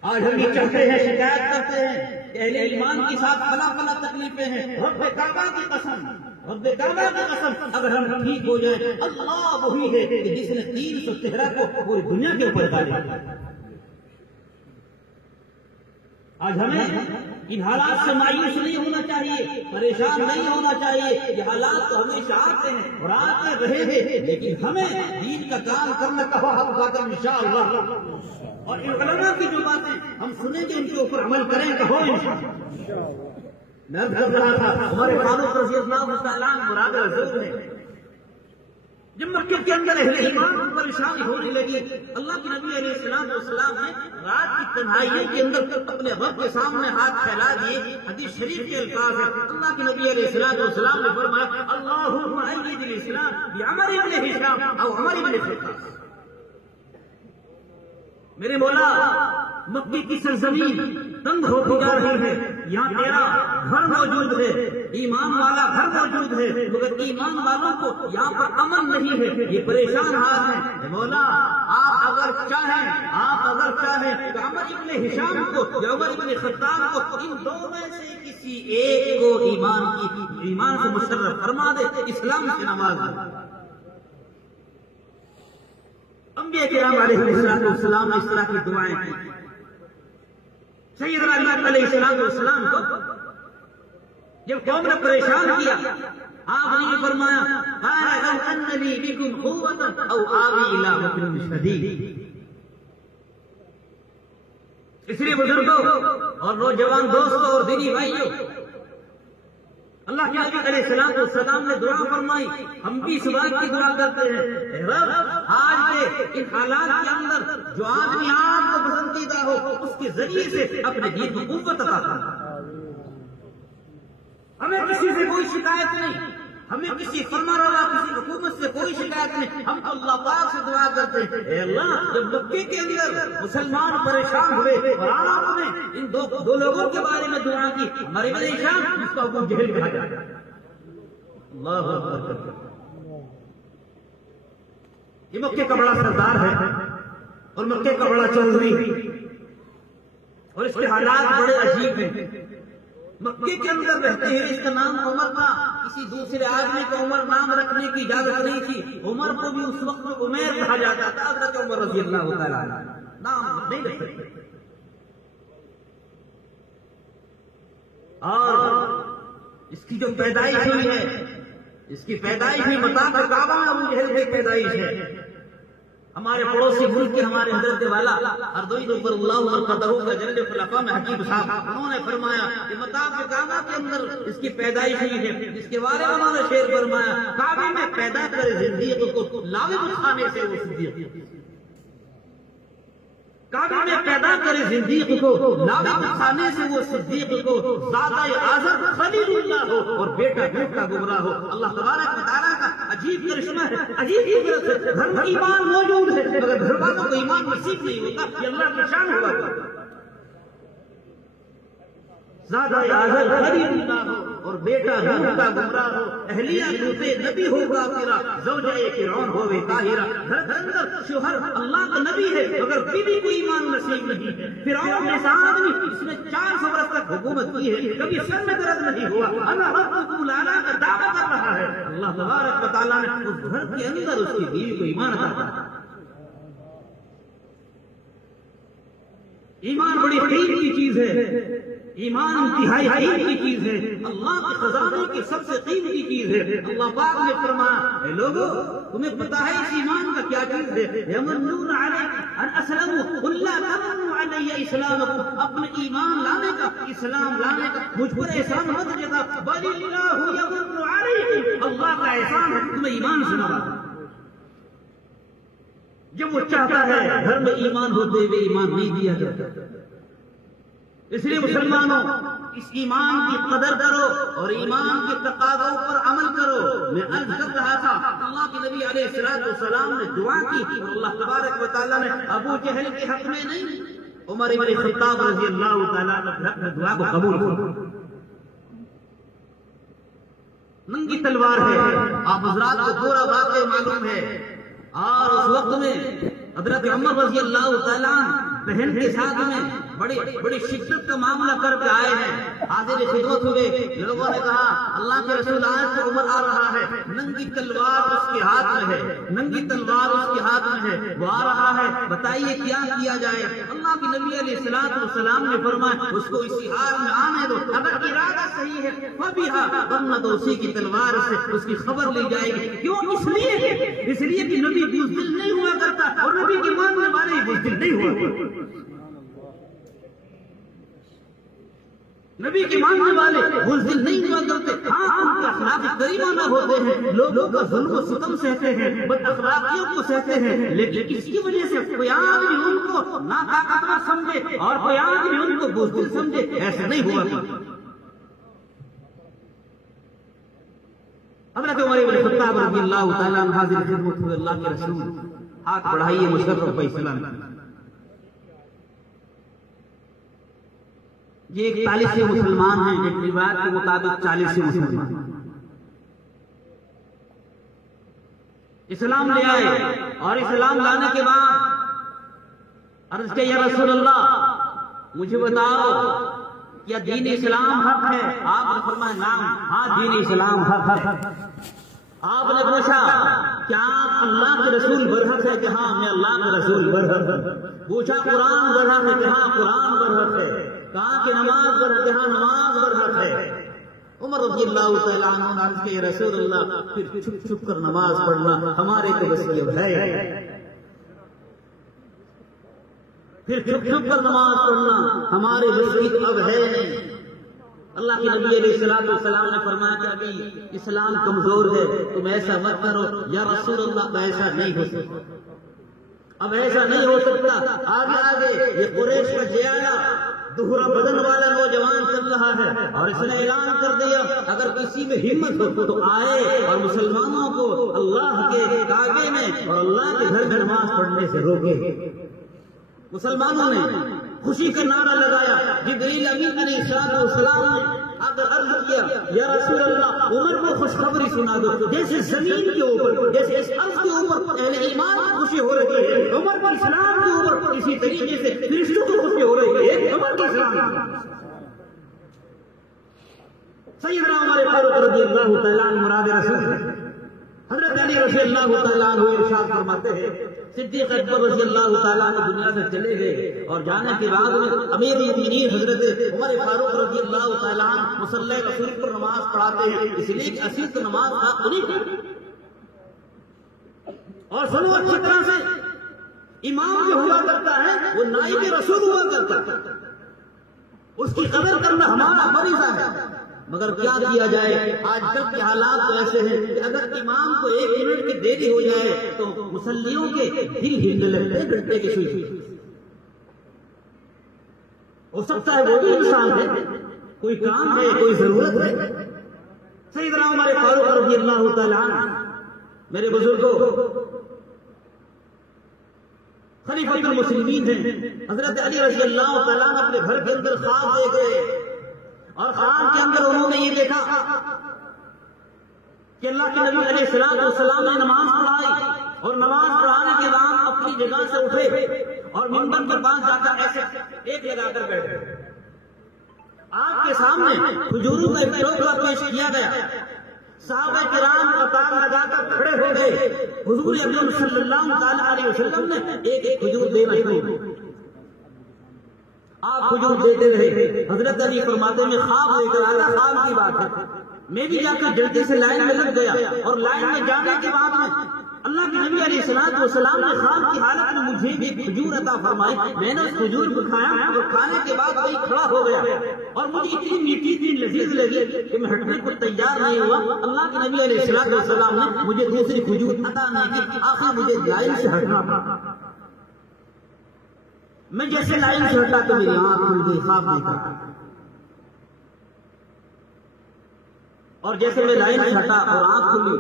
آج ہم یہ چاہتے ہیں، شکایت کرتے ہیں کہ اہل ایمان کے ساتھ فلاں فلاں تکلیفیں ہیں، رب کعبہ کی قسم، رب کعبہ کی قسم اگر ہم ٹھیک ہو جائیں اللہ وہی ہے کہ جس نے 313 کو پوری دنیا کے اوپر ڈالے۔ آج ہمیں ان حالات سے مایوس نہیں ہونا چاہیے، پریشان نہیں ہونا چاہیے۔ یہ حالات تو ہمیشہ آتے ہیں اور آتے رہے ہیں، لیکن ہمیں دین کا کام کرنے کا حق پاتا انشاءاللہ۔ اور ان علماء کی جو باتیں ہم سنیں گے ان کے اوپر عمل کریں گے، ہو انشاءاللہ۔ میں کر رہا تھا ہمارے فاروق رضی اللہ تعالیٰ عنہ مراد رسول ہے، جب مکے کے اندر اہل ایمان کو پریشانی ہونے لگی، اللہ کے نبی علیہ السلام نے رات کی تنہائی کے اندر اپنے رب کے سامنے ہاتھ پھیلا دیے۔ حدیث شریف کے الفاظ ہیں، اللہ کے نبی علیہ السلام نے فرمایا اللہم اید الاسلام بعمر بن ہشام او عمر بن خطاب۔ میرے مولا مکی کی سرزمین تنگ ہوتی جا رہی ہے، یہاں تیرا گھر موجود ہے، ایمان والا گھر موجود ہے، مگر ایمان والوں کو یہاں پر امن نہیں ہے، یہ پریشان حال ہے۔ مولا آپ اگر چاہیں تو عمر ابن ہشام کو یا عمر ابن خطاب کو ان دو میں سے کسی ایک کو ایمان سے مشرف فرما دے، اسلام سے نواز دے۔ انبیاء کرام علیہ السلام نے اس طرح کی دعائیں کی۔ سیدنا علیہ السلام کو جب قوم نے پریشان کیا آپ نے فرمایا لو ان لی بکم قوۃ او آوی الی رکن شدید۔ اس لیے بزرگوں اور نوجوان دوستوں اور دینی بھائیوں، اللہ کے نبی علیہ السلام نے دعا فرمائی، ہم بھی اس بات کی دعا کرتے ہیں اے رب آج کے ان حالات کے اندر جو آدمی آپ کو پسندیدہ ہو اس کے ذریعے سے اپنے دین کو قوت عطا فرما۔ ہمیں کسی سے کوئی شکایت نہیں، ہمیں کسی فرمانروا کسی حکومت سے کوئی شکایت نہیں، ہم تو اللہ پاک سے دعا کرتے ہیں اے اللہ جب مکے کے اندر مسلمان پریشان ہوئے اور آپ نے ان دو لوگوں کے بارے میں دعا کی، ہمارے بن ہشام جس کو ابو جہل کہا جاتا ہے، اللہ اکبر، یہ مکے کا بڑا سردار ہے اور مکے کا بڑا چودھری، اور اس کے حالات بڑے عجیب ہیں. مکے کے اندر رہتے ہیں، اس کا نام عمر تھا. کسی دوسرے آدمی کو عمر نام رکھنے کی اجازت نہیں تھی. عمر کو بھی اس وقت عمیر کہا جاتا تھا. حضرت عمر رضی اللہ تعالیٰ عنہ نام نہیں رکھ سکتے. اور اس کی جو پیدائش ہوئی ہے، اس کی پیدائش بھی مطابق کعبہ میں ابو جہل کی پیدائش ہے. ہمارے پڑوسی ملک کے ہمارے حضرت والا اردوئی پر اللہ مرقدہ کا جلد خلفاء میں حکیم صاحب انہوں نے فرمایا کہ مطابق کعبہ کے اندر اس کی پیدائش ہوئی ہے. جس کے بارے میں انہوں نے شعر فرمایا، کعبے میں پیدا کرے زندگی کو لاوے کھانے سے وہ صدیق. کعبے میں پیدا کرے زندگی کو لاوے کھانے سے وہ صدیق کو زادہ اعظم خلیل اللہ ہو اور بیٹا بیٹا گمراہ ہو. اللہ تبارک و تعالیٰ کا عجیب کرشمہ ہے، عجیب قدرت ہے. گھر میں ایمان موجود ہے مگر گھر والوں کو ایمان نصیب نہیں ہوتا. یہ اللہ کی شان ہوا. زادہ اعظم خلیل اللہ ہو اور بیٹا بیٹا گمراہ ہو. اہلیہ لوط نبی ہوگا تیرا، زوجہ فرعون ہوے طاہرہ. گھر کے اندر شوہر اللہ کا نبی ہے مگر بیوی کو ایمان نصیب نہیں. فرعون جیسا آدمی اس نے 400 برس تک حکومت کی ہے، کبھی سر میں درد نہیں ہوا. اللہ ربکم الاعلی کا دعویٰ کر رہا ہے. اللہ تبارک و تعالیٰ نے اس گھر کے اندر اس کی بیوی کو ایمان عطا کیا. ایمان بڑی قیمت کی چیز ہے. ایمان انتہائی قیمت کی چیز ہے. اللہ کے خزانے کی سب سے قیمتی چیز ہے. اللہ پاک نے فرمایا، اے لوگوں تمہیں پتہ ہے اس ایمان کا کیا چیز ہے؟ یمنون علیک ان اسلموا قل لا تمنوا علی اسلامکم. اپنے ایمان لانے کا، اسلام لانے کا مجھ پر احسان مت جتا. بل اللہ یمن علیکم. اللہ کا احسان ہے تمہیں ایمان سے نوازا. جب وہ چاہتا ہے گھر میں ایمان ہوتے ہوئے ایمان نہیں دیا جاتا. اس لیے مسلمانوں اس ایمان کی قدر کرو اور ایمان کے تقاضوں پر عمل کرو. میں عرض کر رہا تھا اللہ کے نبی علیہ السلام نے دعا کی اور اللہ تبارک و تعالیٰ نے ابو جہل کے حق میں نہیں، عمر بن خطاب رضی اللہ تعالیٰ عنہ کے حق میں دعا کو قبول کیا. ننگی تلوار ہے، آپ حضرات کو پورا واقعہ معلوم ہے. اور اس وقت میں حضرت عمر رضی اللہ تعالیٰ بہن کے ساتھ میں بڑی شدت کا معاملہ کر کے آئے ہیں. حاضر خدمت ہوئے. لوگوں نے کہا اللہ کے رسول آج تو عمر آ رہا ہے، ننگی تلوار اس کے ہاتھ میں ہے، ننگی تلوار اس کے ہاتھ میں ہے، وہ آ رہا ہے، بتائیے کیا کیا جائے؟ اللہ کے نبی علیہ السلام نے فرمایا اس کو اسی حال میں آنے دو. اگر ارادہ صحیح ہے فبیہا، ورنہ تو اسی کی تلوار سے اس کی خبر لی جائے گی. کیوں؟ اس لیے کہ نبی بزدل نہیں ہوا کرتا اور نبی کے ماننے والے بزدل نہیں ہوا کرتے. نبی کے ماننے والے بزدل نہیں ہوا کرتے. ہاں ان کے اخلاق کریمانہ ہوتے ہیں، لوگوں کا ظلم و ستم سہتے ہیں، بد اخلاقیوں کو سہتے ہیں، لیکن اس کی وجہ سے کوئی آدمی ان کو ناطاقتور سمجھے اور کوئی آدمی ان کو بزدل سمجھے، ایسا نہیں ہوا کرتا. حضرت عمر بن خطاب رضی اللہ تعالیٰ عنہ حاضر خدمت ہوئے. اللہ کے رسول ہاتھ بڑھائیے مشرف فیصلہ. یہ 41 سے مسلمان ہیں، ایک روایت کے مطابق 40 سے مسلمان اسلام لے آئے. اور اسلام لانے کے بعد عرض کیا یا رسول اللہ مجھے بتاؤ کیا دین اسلام حق ہے؟ آپ نے فرمایا نام، ہاں دین اسلام حق ہے. آپ نے پوچھا کیا آپ اللہ کے رسول برحق ہے؟ کہ ہاں میں اللہ کے رسول برحق ہے. پوچھا قرآن برحق ہے؟ کہ ہاں قرآن برحق ہے. کہا کہ نماز برحق ہے؟ ہاں نماز برحق ہے. عمر رضی اللہ تعالیٰ عنہ نے عرض کیا یا رسول اللہ پھر چھپ چھپ کر نماز پڑھنا ہمارے تو بس یہ ہے. پھر چھپ چھپ کر نماز پڑھنا ہمارے بس اب ہے نہیں. اللہ کے نبی علیہ السلام نے فرمایا کہ ابھی اسلام کمزور ہے، تم ایسا مت کرو. یا رسول اللہ ایسا نہیں ہو سکتا، اب ایسا نہیں ہو سکتا. آگے یہ قریش کا جیالا دوہرا بدن والا نوجوان چل رہا ہے اور اس نے اعلان کر دیا اگر کسی میں ہمت ہو تو آئے اور مسلمانوں کو اللہ کے کعبے میں اور اللہ کے گھر میں نماز پڑھنے سے روکے. مسلمانوں نے خوشی کا نعرہ لگایا. جبریل امین علیہ السلام نے اگر عرض کیا یا رسول اللہ عمر کو خوشخبری سنا دو. جیسے زمین کے اوپر، جیسے اس ارض کے اوپر اہل ایمان خوشی ہو رہی ہے، عمر کو اسلام کے اوپر اسی طریقے سے فرشتوں کو خوشی ہو رہی ہے. عمر کی سیدنا عمر فاروق رضی اللہ تعالیٰ عنہ مراد رسول ہے۔ حضرت علی رضی اللہ تعالیٰ عنہ ارشاد فرماتے ہیں صدیق اکبر رضی اللہ تعالیٰ عنہ دنیا سے چلے گئے اور جانے کے بعد امیر المؤمنین حضرت عمر فاروق رضی اللہ تعالیٰ عنہ مصلی رسول پر نماز پڑھاتے ہیں، اس لیے کہ اصل تو نماز آپ انہیں پڑھتے اور سنو اچھی طرح سے امام جو ہوا کرتا ہے وہ نائب رسول ہوا کرتا ہے، اس کی قدر کرنا ہمارا فریضہ ہے۔ مگر کیا کیا جائے، آج کل کے حالات تو ایسے ہیں کہ اگر امام کو 1 منٹ کی دیری ہو جائے تو مصلیوں کے دل ہلنے لگتے ہیں گھنٹے کی سوئی۔ ہو سکتا ہے وہ بھی انسان ہے، کوئی کام ہے، کوئی ضرورت ہے۔ سیدنا عمر فاروق رضی اللہ تعالیٰ عنہ میرے بزرگوں خلیفۃ المسلمین ہیں، حضرت علی رضی اللہ تعالیٰ عنہ اپنے گھر کے اندر خواب دیکھے اور خواب کے اندر انہوں نے یہ دیکھا کہ اللہ کے نبی علیہ السلام نے نماز پڑھائی اور نماز پڑھانے کے بعد اپنی جگہ سے اٹھے اور منبر کے پاس جا کر ایسے ایک لگا کر بیٹھے۔ آپ کے سامنے کھجوروں کا ایک ٹوکرا پیش کیا گیا، صحابہ کرام قطار لگا کر کھڑے ہو گئے، حضور اکرم صلی اللہ تعالی علیہ وسلم نے ایک ایک کھجور دینا شروع کی۔ آپ کھجور دیتے رہے، حضرت علی فرماتے میں خواب لے کر آیا، خواب کی بات ہے، میں بھی جا کر جلدی سے لائن میں لگ گیا اور لائن میں جانے کے بعد میں اللہ کے نبی علیہ السلام نے خواب کی حالت میں مجھے بھی کھجور عطا فرمائی، میں نے اس کھجور کو کھایا اور کھانے کے بعد وہی کھڑا ہو گیا اور مجھے اتنی میٹھی اتنی لذیذ لگی کہ میں ہٹنے کو تیار نہیں ہوا۔ اللہ کے نبی علیہ السلام نے مجھے دوسری کھجور عطا نہیں کی، آخر مجھے لائن سے ہٹنا پڑا۔ میں جیسے لائن سے ہٹا تو میری آنکھ کھل گئی، خواب دیکھا، اور جیسے میں لائن سے ہٹا اور آنکھ کھلی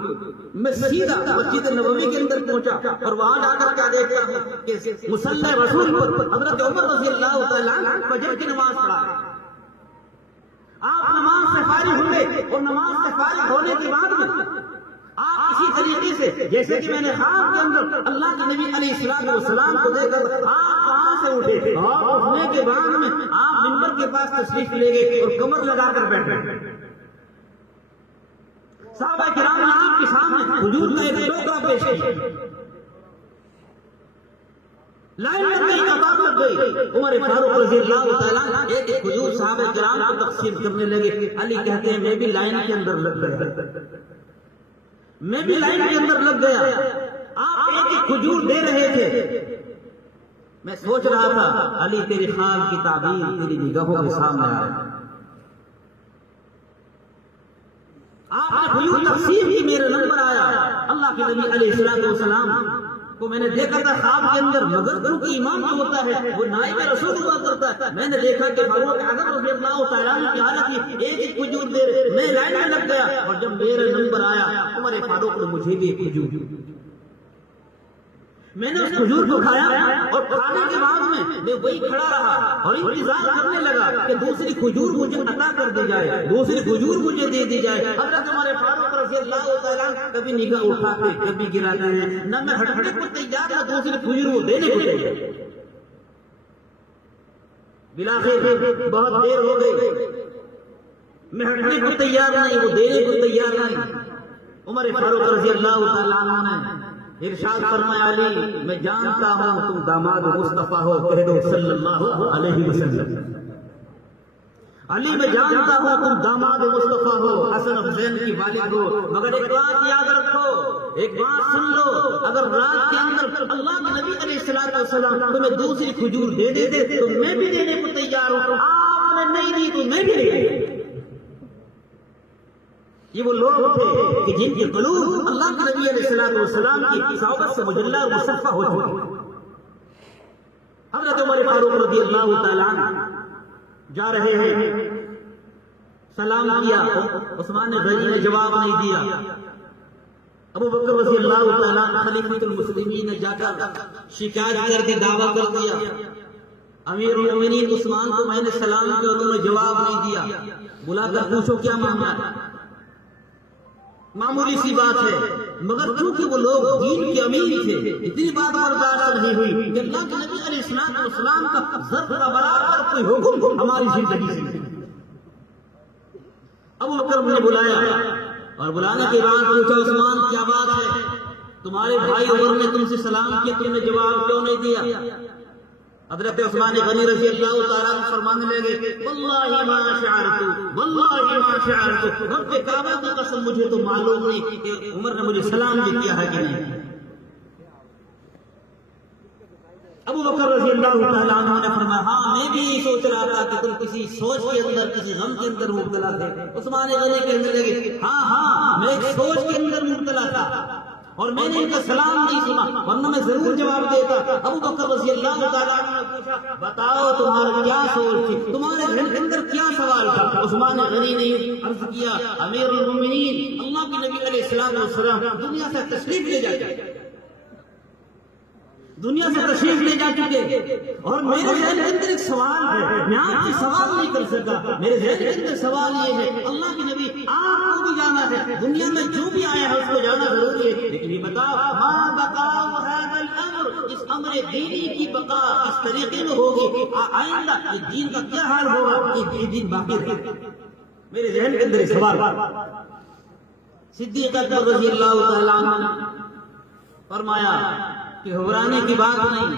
میں سیدھا مسجد نبوی کے اندر پہنچا اور وہاں جا کر کیا دیکھتا ہوں کہ مصلی رسول پر حضرت عمر رضی اللہ تعالیٰ عنہ فجر کی نماز پڑھا۔ آپ نماز سے فارغ ہوئے اور نماز سے فارغ ہونے کے بعد میں آپ اسی طریقے سے جیسے کہ میں نے خواب کے اندر اللہ کے نبی علیہ السلام کو دیکھ کر آپ وہاں سے اٹھے اور اٹھنے کے بعد میں آپ منبر کے پاس تشریف لے گئے اور کمر لگا کر بیٹھے۔ صحابہ کرام نے آپ کے سامنے حضور کا ایک ٹوکرا پیش کیا، لائن لگ گئی، قطار لگ گئی، عمر فاروق رضی اللہ تعالیٰ ایک ایک حضور صحابہ کرام کو تقسیم کرنے لگے۔ علی کہتے ہیں میں بھی لائن کے اندر لگ گیا، میں بھی لائن کے اندر لگ گیا، آپ ایک ایک کھجور دے رہے تھے، میں سوچ رہا تھا علی تیری خواب کی تعبیر تیری نگاہوں کے سامنے آ رہی ہے۔ آپ نے کھجور تقسیم کی، میرا نمبر آیا، اللہ کے نبی علیہ السلام کو میں نے دیکھا تھا خواب کے اندر، مگر کیونکہ امام جو ہوتا ہے وہ نائب رسول ہوا کرتا ہے، میں نے دیکھا کہ فاروق اعظم رضی اللہ تعالیٰ عنہ کی حالت کی ایک ایک کھجور دے رہے، میں لائن میں لگ گیا اور جب میرا نمبر آیا عمر فاروق نے مجھے بھی ایک کھجور دی، میں نے اس کھجور کو کھایا اور کھانے کے بعد میں وہی کھڑا رہا اور انتظار کرنے لگا کہ دوسری کھجور مجھے عطا کر دی جائے، دوسری کھجور مجھے دے دی جائے۔ حضرت عمر فاروق رضی اللہ تعالیٰ کبھی نگاہ اٹھاتے کبھی گراتے ہیں، نہ میں ہٹنے کو تیار نہ دوسری کھجور وہ دینے کو تیار۔ بلاخر بہت دیر ہو گئی، میں ہٹنے کو تیار نہیں، وہ دینے کو تیار نہیں۔ عمر فاروق رضی اللہ تعالیٰ عنہ نے ارشاد فرمایا علی میں جانتا ہوں تم داماد مصطفیٰ ہو، کہہ دو صلی اللہ علیہ وسلم۔ علی میں جانتا ہوں تم داماد مصطفیٰ ہو، حسن حسین کی والد ہو، مگر ایک بات یاد رکھو، ایک بات سن لو، اگر رات کے اندر اللہ کے نبی علیہ السلام تمہیں دوسری کھجور دے دیتے تو میں بھی دینے کو تیار ہوں، آپ نے نہیں دی تو میں بھی نہیں دی۔ یہ وہ لوگ تھے کہ جن کے قلوب اللہ کے نبی علیہ السلام کی صحبت سے مجلہ اور مصفہ ہو چکے۔ حضرت عمر فاروق رضی اللہ تعالیٰ عنہ جا رہے ہیں، سلام کیا، عثمان غنی نے جواب نہیں دیا، ابو بکر رضی اللہ تعالیٰ عنہ خلیفۃ المسلمین نے جا کر شکایت کر کے دعویٰ کر دیا، امیر المؤمنین عثمان کو میں نے سلام کیا، انہوں نے جواب نہیں دیا، بلا کر پوچھو کیا معاملہ ہے۔ معمولی سی بات ہے، مگر چونکہ وہ لوگ دین کے امیر تھے، اتنی بات برداشت نہیں ہوئی کہ اللہ کے نبی علیہ السلام کا ذرہ برابر کوئی حکم ہماری زندگی سے نہیں۔ ابو بکر نے بلایا اور بلانے کے بعد پوچھا عثمان کیا بات ہے؟ تمہارے بھائی عمر نے تم سے سلام کیا، تم نے جواب کیوں نہیں دیا؟ حضرت عثمان غنی رضی اللہ تعالیٰ عنہ فرمانے لگے واللہ ما شعرت واللہ ما شعرت، رب کعبہ کی قسم مجھے تو معلوم نہیں کہ عمر نے مجھے سلام بھی کیا ہے کہ نہیں۔ ابو بکر رضی اللہ تعالیٰ عنہ نے فرمایا ہاں میں بھی یہ سوچ رہا تھا کہ تم کسی سوچ کے اندر، کسی غم کے اندر مبتلا تھے۔ عثمان غنی کہنے لگے ہاں میں ایک سوچ کے اندر مبتلا تھا اور میں نے ان کا سلام نہیں سنا، ورنہ میں ضرور جواب دیتا۔ ابو بکر رضی اللہ تعالیٰ عنہ نے پوچھا بتاؤ تمہارا کیا سوچ تھی، تمہارے ذہن کے اندر کیا سوال تھا؟ عثمان غنی نے عرض کیا امیر المومنین، اللہ کے نبی علیہ السلام والسلام دنیا سے تشریف لے جائے، دنیا سے تشریف لے جا چکے اور میرے ذہن کے اندر ایک سوال ہے، میں آپ سے سوال نہیں کر سکا۔ میرے ذہن کے اندر سوال یہ ہے اللہ کے نبی آپ کو بھی جانا ہے، دنیا میں جو بھی آیا ہے اس کو جانا ضروری ہے، لیکن یہ بتاؤ ما بقاء هذا الامر، اس امر دینی کی بقا اس طریقے میں ہوگی، آئندہ یہ دین کا کیا حال ہوگا کہ یہ دین باقی رہے؟ میرے ذہن کے اندر ایک سوال۔ صدیق اکبر رضی اللہ تعالیٰ عنہ نے فرمایا کہ گھبرانے کی بات نہیں،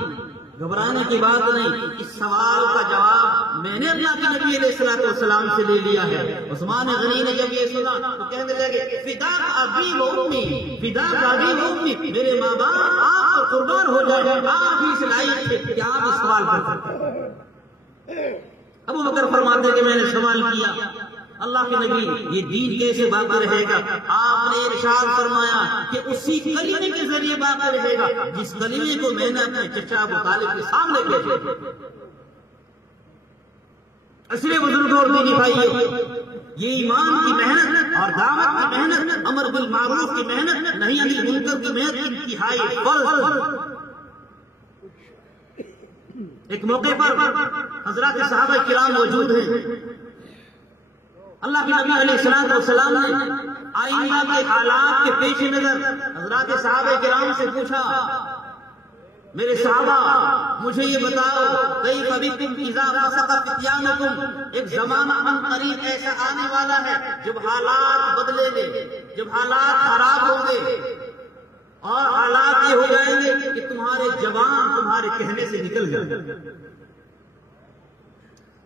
گھبرانے کی بات نہیں، اس سوال کا جواب میں نے اللہ کے نبی علیہ الصلوۃ والسلام سے لے لیا ہے۔ عثمان غنی نے جب یہ سنا تو کہنے لگے فداک ابی و امی، فداک ابی و امی، میرے ماں باپ آپ پر قربان ہو جائے، آپ ہی اس لائق تھے کہ آپ اس سوال کر سکتے۔ ابو بکر فرماتے کہ میں نے سوال کیا اللہ کے نبی یہ دین کیسے باقی رہے گا؟ آپ نے ارشاد فرمایا کہ اسی کلمے کے ذریعے باقی رہے گا جس کلمے کو میں نے اپنے چچا ابو طالب کے سامنے بھیجا۔ اس لیے بزرگوں اور دینی بھائیوں، یہ ایمان کی محنت اور دعوت کی محنت، امر بالمعروف کی محنت، نہی عن المنکر کی محنت انتہائی فرض۔ ایک موقع پر حضرات صحابہ کرام موجود ہیں، اللہ کے نبی علیہ السلام نے آئندہ کے حالات کے پیش نظر حضرات صحابہ کرام سے پوچھا میرے صحابہ مجھے یہ بتاؤ کیف بکم اذا فسق فتیانکم، ایک زمانہ ان قریب ایسا آنے والا ہے جب حالات بدلیں گے، جب حالات خراب ہوں گے اور حالات یہ ہو جائیں گے کہ تمہارے جوان تمہارے کہنے سے نکل جائیں،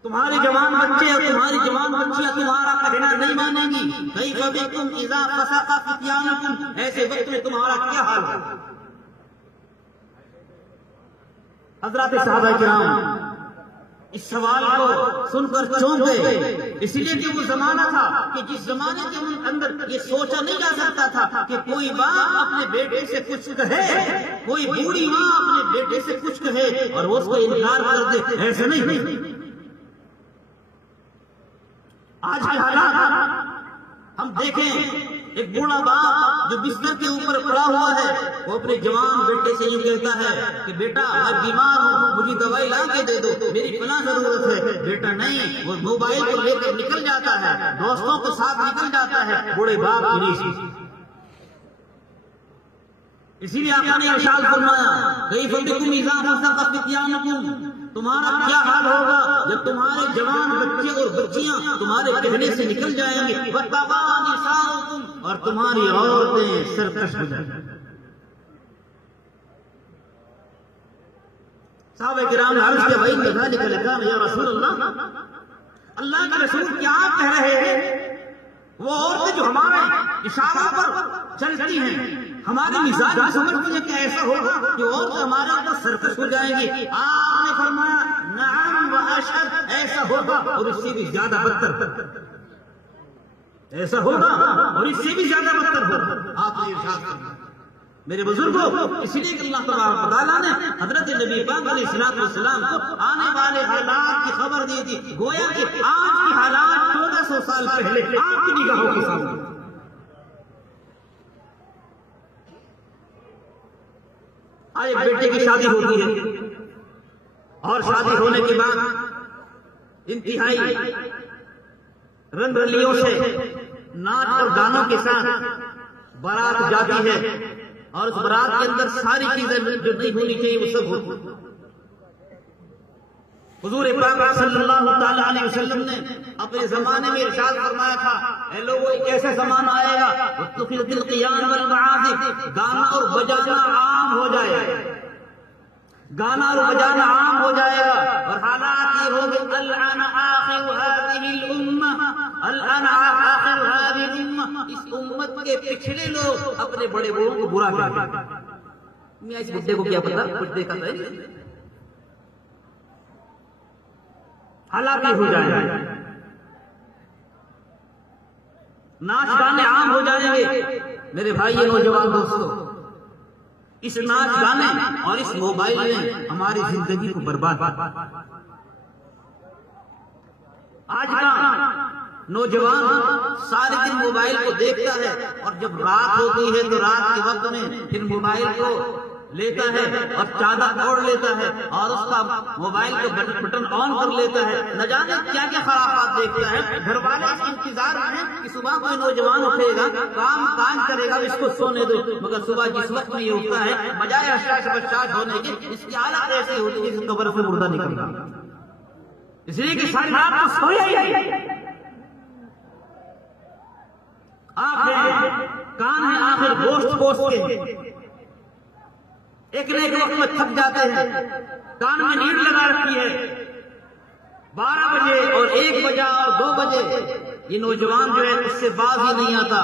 تمہارے جوان بچے اور تمہاری جوان بچیاں تمہارا کہنا نہیں مانیں گی۔ کیف بکم اذا فسق فتیانکم، ایسے وقت میں تمہارا کیا حال ہوگا؟ حضرات صحابہ کرام اس سوال کو سن کر چونک گئے، اس لیے کہ وہ زمانہ تھا کہ جس زمانے کے اندر یہ سوچا نہیں جا سکتا تھا کہ کوئی باپ اپنے بیٹے سے کچھ کہے، کوئی بوڑھی ماں اپنے بیٹے سے کچھ کہے اور وہ اس کو انکار کر دے، ایسے نہیں۔ آج کے حالات ہم دیکھیں، ایک بوڑھا باپ جو بستر کے اوپر پڑا ہوا ہے وہ اپنے جوان بیٹے سے یہ کہتا ہے کہ بیٹا میں بیمار ہوں، مجھے دوائی لا کے دے دو، میری فلاں ضرورت ہے۔ بیٹا نہیں، وہ موبائل کو لے کر نکل جاتا ہے، دوستوں کے ساتھ نکل جاتا ہے، بوڑھے باپ کی ریس۔ اسی لیے آقا نے ارشاد فرمایا کیف بکم اذا فسق فتیانکم، تمہارا کیا حال ہوگا جب تمہارے جوان بچے اور بچیاں تمہارے کہنے سے نکل جائیں گے، وَتَبَا نِسَاؤُكُمْ، اور تمہاری عورتیں سرکش ہو جائیں گی۔ صحابہ کرام نے عرض کیا وَإِنَّ ذَلِكَ لَكَانَ يَا رسول اللہ کے رسول کیا آپ کہہ رہے ہیں؟ وہ عورتیں جو ہمارے اشاروں پر چلتی ہیں، ہمارے مزاج میں سمجھتے ہیں کہ ایسا ہوگا کہ عورتیں ہمارے اوپر سرکش ہو جائیں گی۔ آپ نے فرمایا نعم و اشد، ایسا ہوگا اور اس سے بھی زیادہ بدتر، ایسا ہوگا اور اس سے بھی زیادہ بدتر ہوگا۔ آپ نے ارشاد فرمایا میرے بزرگوں، اس لیے کہ اللہ تبارک و تعالیٰ نے حضرت نبی پاک علیہ الصلوۃ والسلام کو آنے والے حالات کی خبر دی تھی، گویا کہ آج کے حالات 1400 سال پہلے آپ کی نگاہوں کے سامنے۔ آج ایک بیٹے کی شادی ہوتی ہے اور شادی ہونے کے بعد انتہائی رنگ رلیوں سے ناچ اور گانوں کے ساتھ بارات جاتی ہے اور اس بارات کے اندر ساری چیزیں جو نہیں ہونی چاہیے وہ سب ہوتی۔ حضور پاک صلی اللہ تعالی علیہ وسلم نے اپنے زمانے میں ارشاد فرمایا تھا، اے لوگوں ایک ایسا زمانہ آئے گا وَاتَّخِذَتِ الْقِيَانَ وَالْمَعَازِفِ، گانا اور بجانا عام ہو جائے گا، گانا اور بجانا عام ہو جائے گا، اور حالات یہ ہوگے الْآنَ آخِرُ هَذِهِ الْأُمَّةِ، الْآنَ آخِرُ هَذِهِ الْأُمَّةِ، اس امت کے پچھڑے لوگ اپنے بڑے بڑوں کو برا کہتے ہیں۔ میں اس بڈھے کو کیا پتا، کچھ دیکھا تھا ہلاکی ہو جائیں گے، ناچ گانے عام ہو جائیں گے۔ میرے بھائی نوجوان دوستو، اس ناچ گانے اور اس موبائل نے ہماری زندگی کو برباد کیا۔ آج کا نوجوان سارے دن موبائل کو دیکھتا ہے، اور جب رات ہوتی ہے تو رات کے وقت میں پھر موبائل کو لیتا ہے اور چادر اوڑھ لیتا ہے اور اس کا موبائل کا بٹن آن کر لیتا ہے، نہ جانے کیا کیا خرافات دیکھتا ہے۔ گھر والے اس انتظار میں کہ صبح کوئی نوجوان اٹھے گا، کام کاج کرے گا، اس کو سونے دو، مگر صبح جس وقت میں یہ اٹھتا ہے بجائے حشاش بشاش ہونے کی، اس کی حالت ایسی ہوتی ہے کہ قبر سے مردہ نکل رہا، اس لیے کہ ساری رات کو سویا ہی نہیں۔ آنکھیں کان ہیں، آخر گوشت گوشت کے ایک نہ ایک وقت میں تھک جاتے ہیں، کان میں نیند لگا رکھی ہے، 12 بجے اور 1 بجا اور 2 بجے یہ نوجوان جو ہے اس سے باز ہی نہیں آتا۔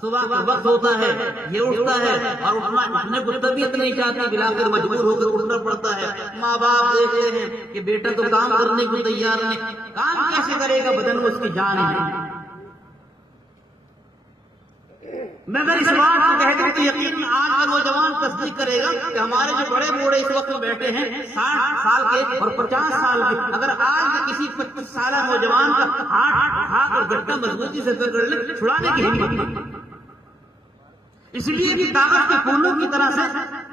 صبح کا وقت ہوتا ہے، یہ اٹھتا ہے اور اٹھنے کو طبیعت نہیں چاہتی، بلا کر مجبور ہو کر اٹھنا پڑتا ہے۔ ماں باپ دیکھتے ہیں کہ بیٹا تو کام کرنے کو تیار نہیں، کام کیسے کرے گا، بدن میں اس کی جان ہی نہیں۔ میں اگر اس بات کو کہہ دوں تو یقیناً آج کا نوجوان تصدیق کرے گا کہ ہمارے جو بڑے بوڑھے اس وقت بیٹھے ہیں 60 سال کے اور 50 سال کے، اگر آج کسی 25 سالہ نوجوان کا ہاتھ اور گٹا مضبوطی سے پکڑ لے، چھڑانے کی ہمت نہیں۔ اس لیے کہ کاغذ کے پھولوں کی طرح سے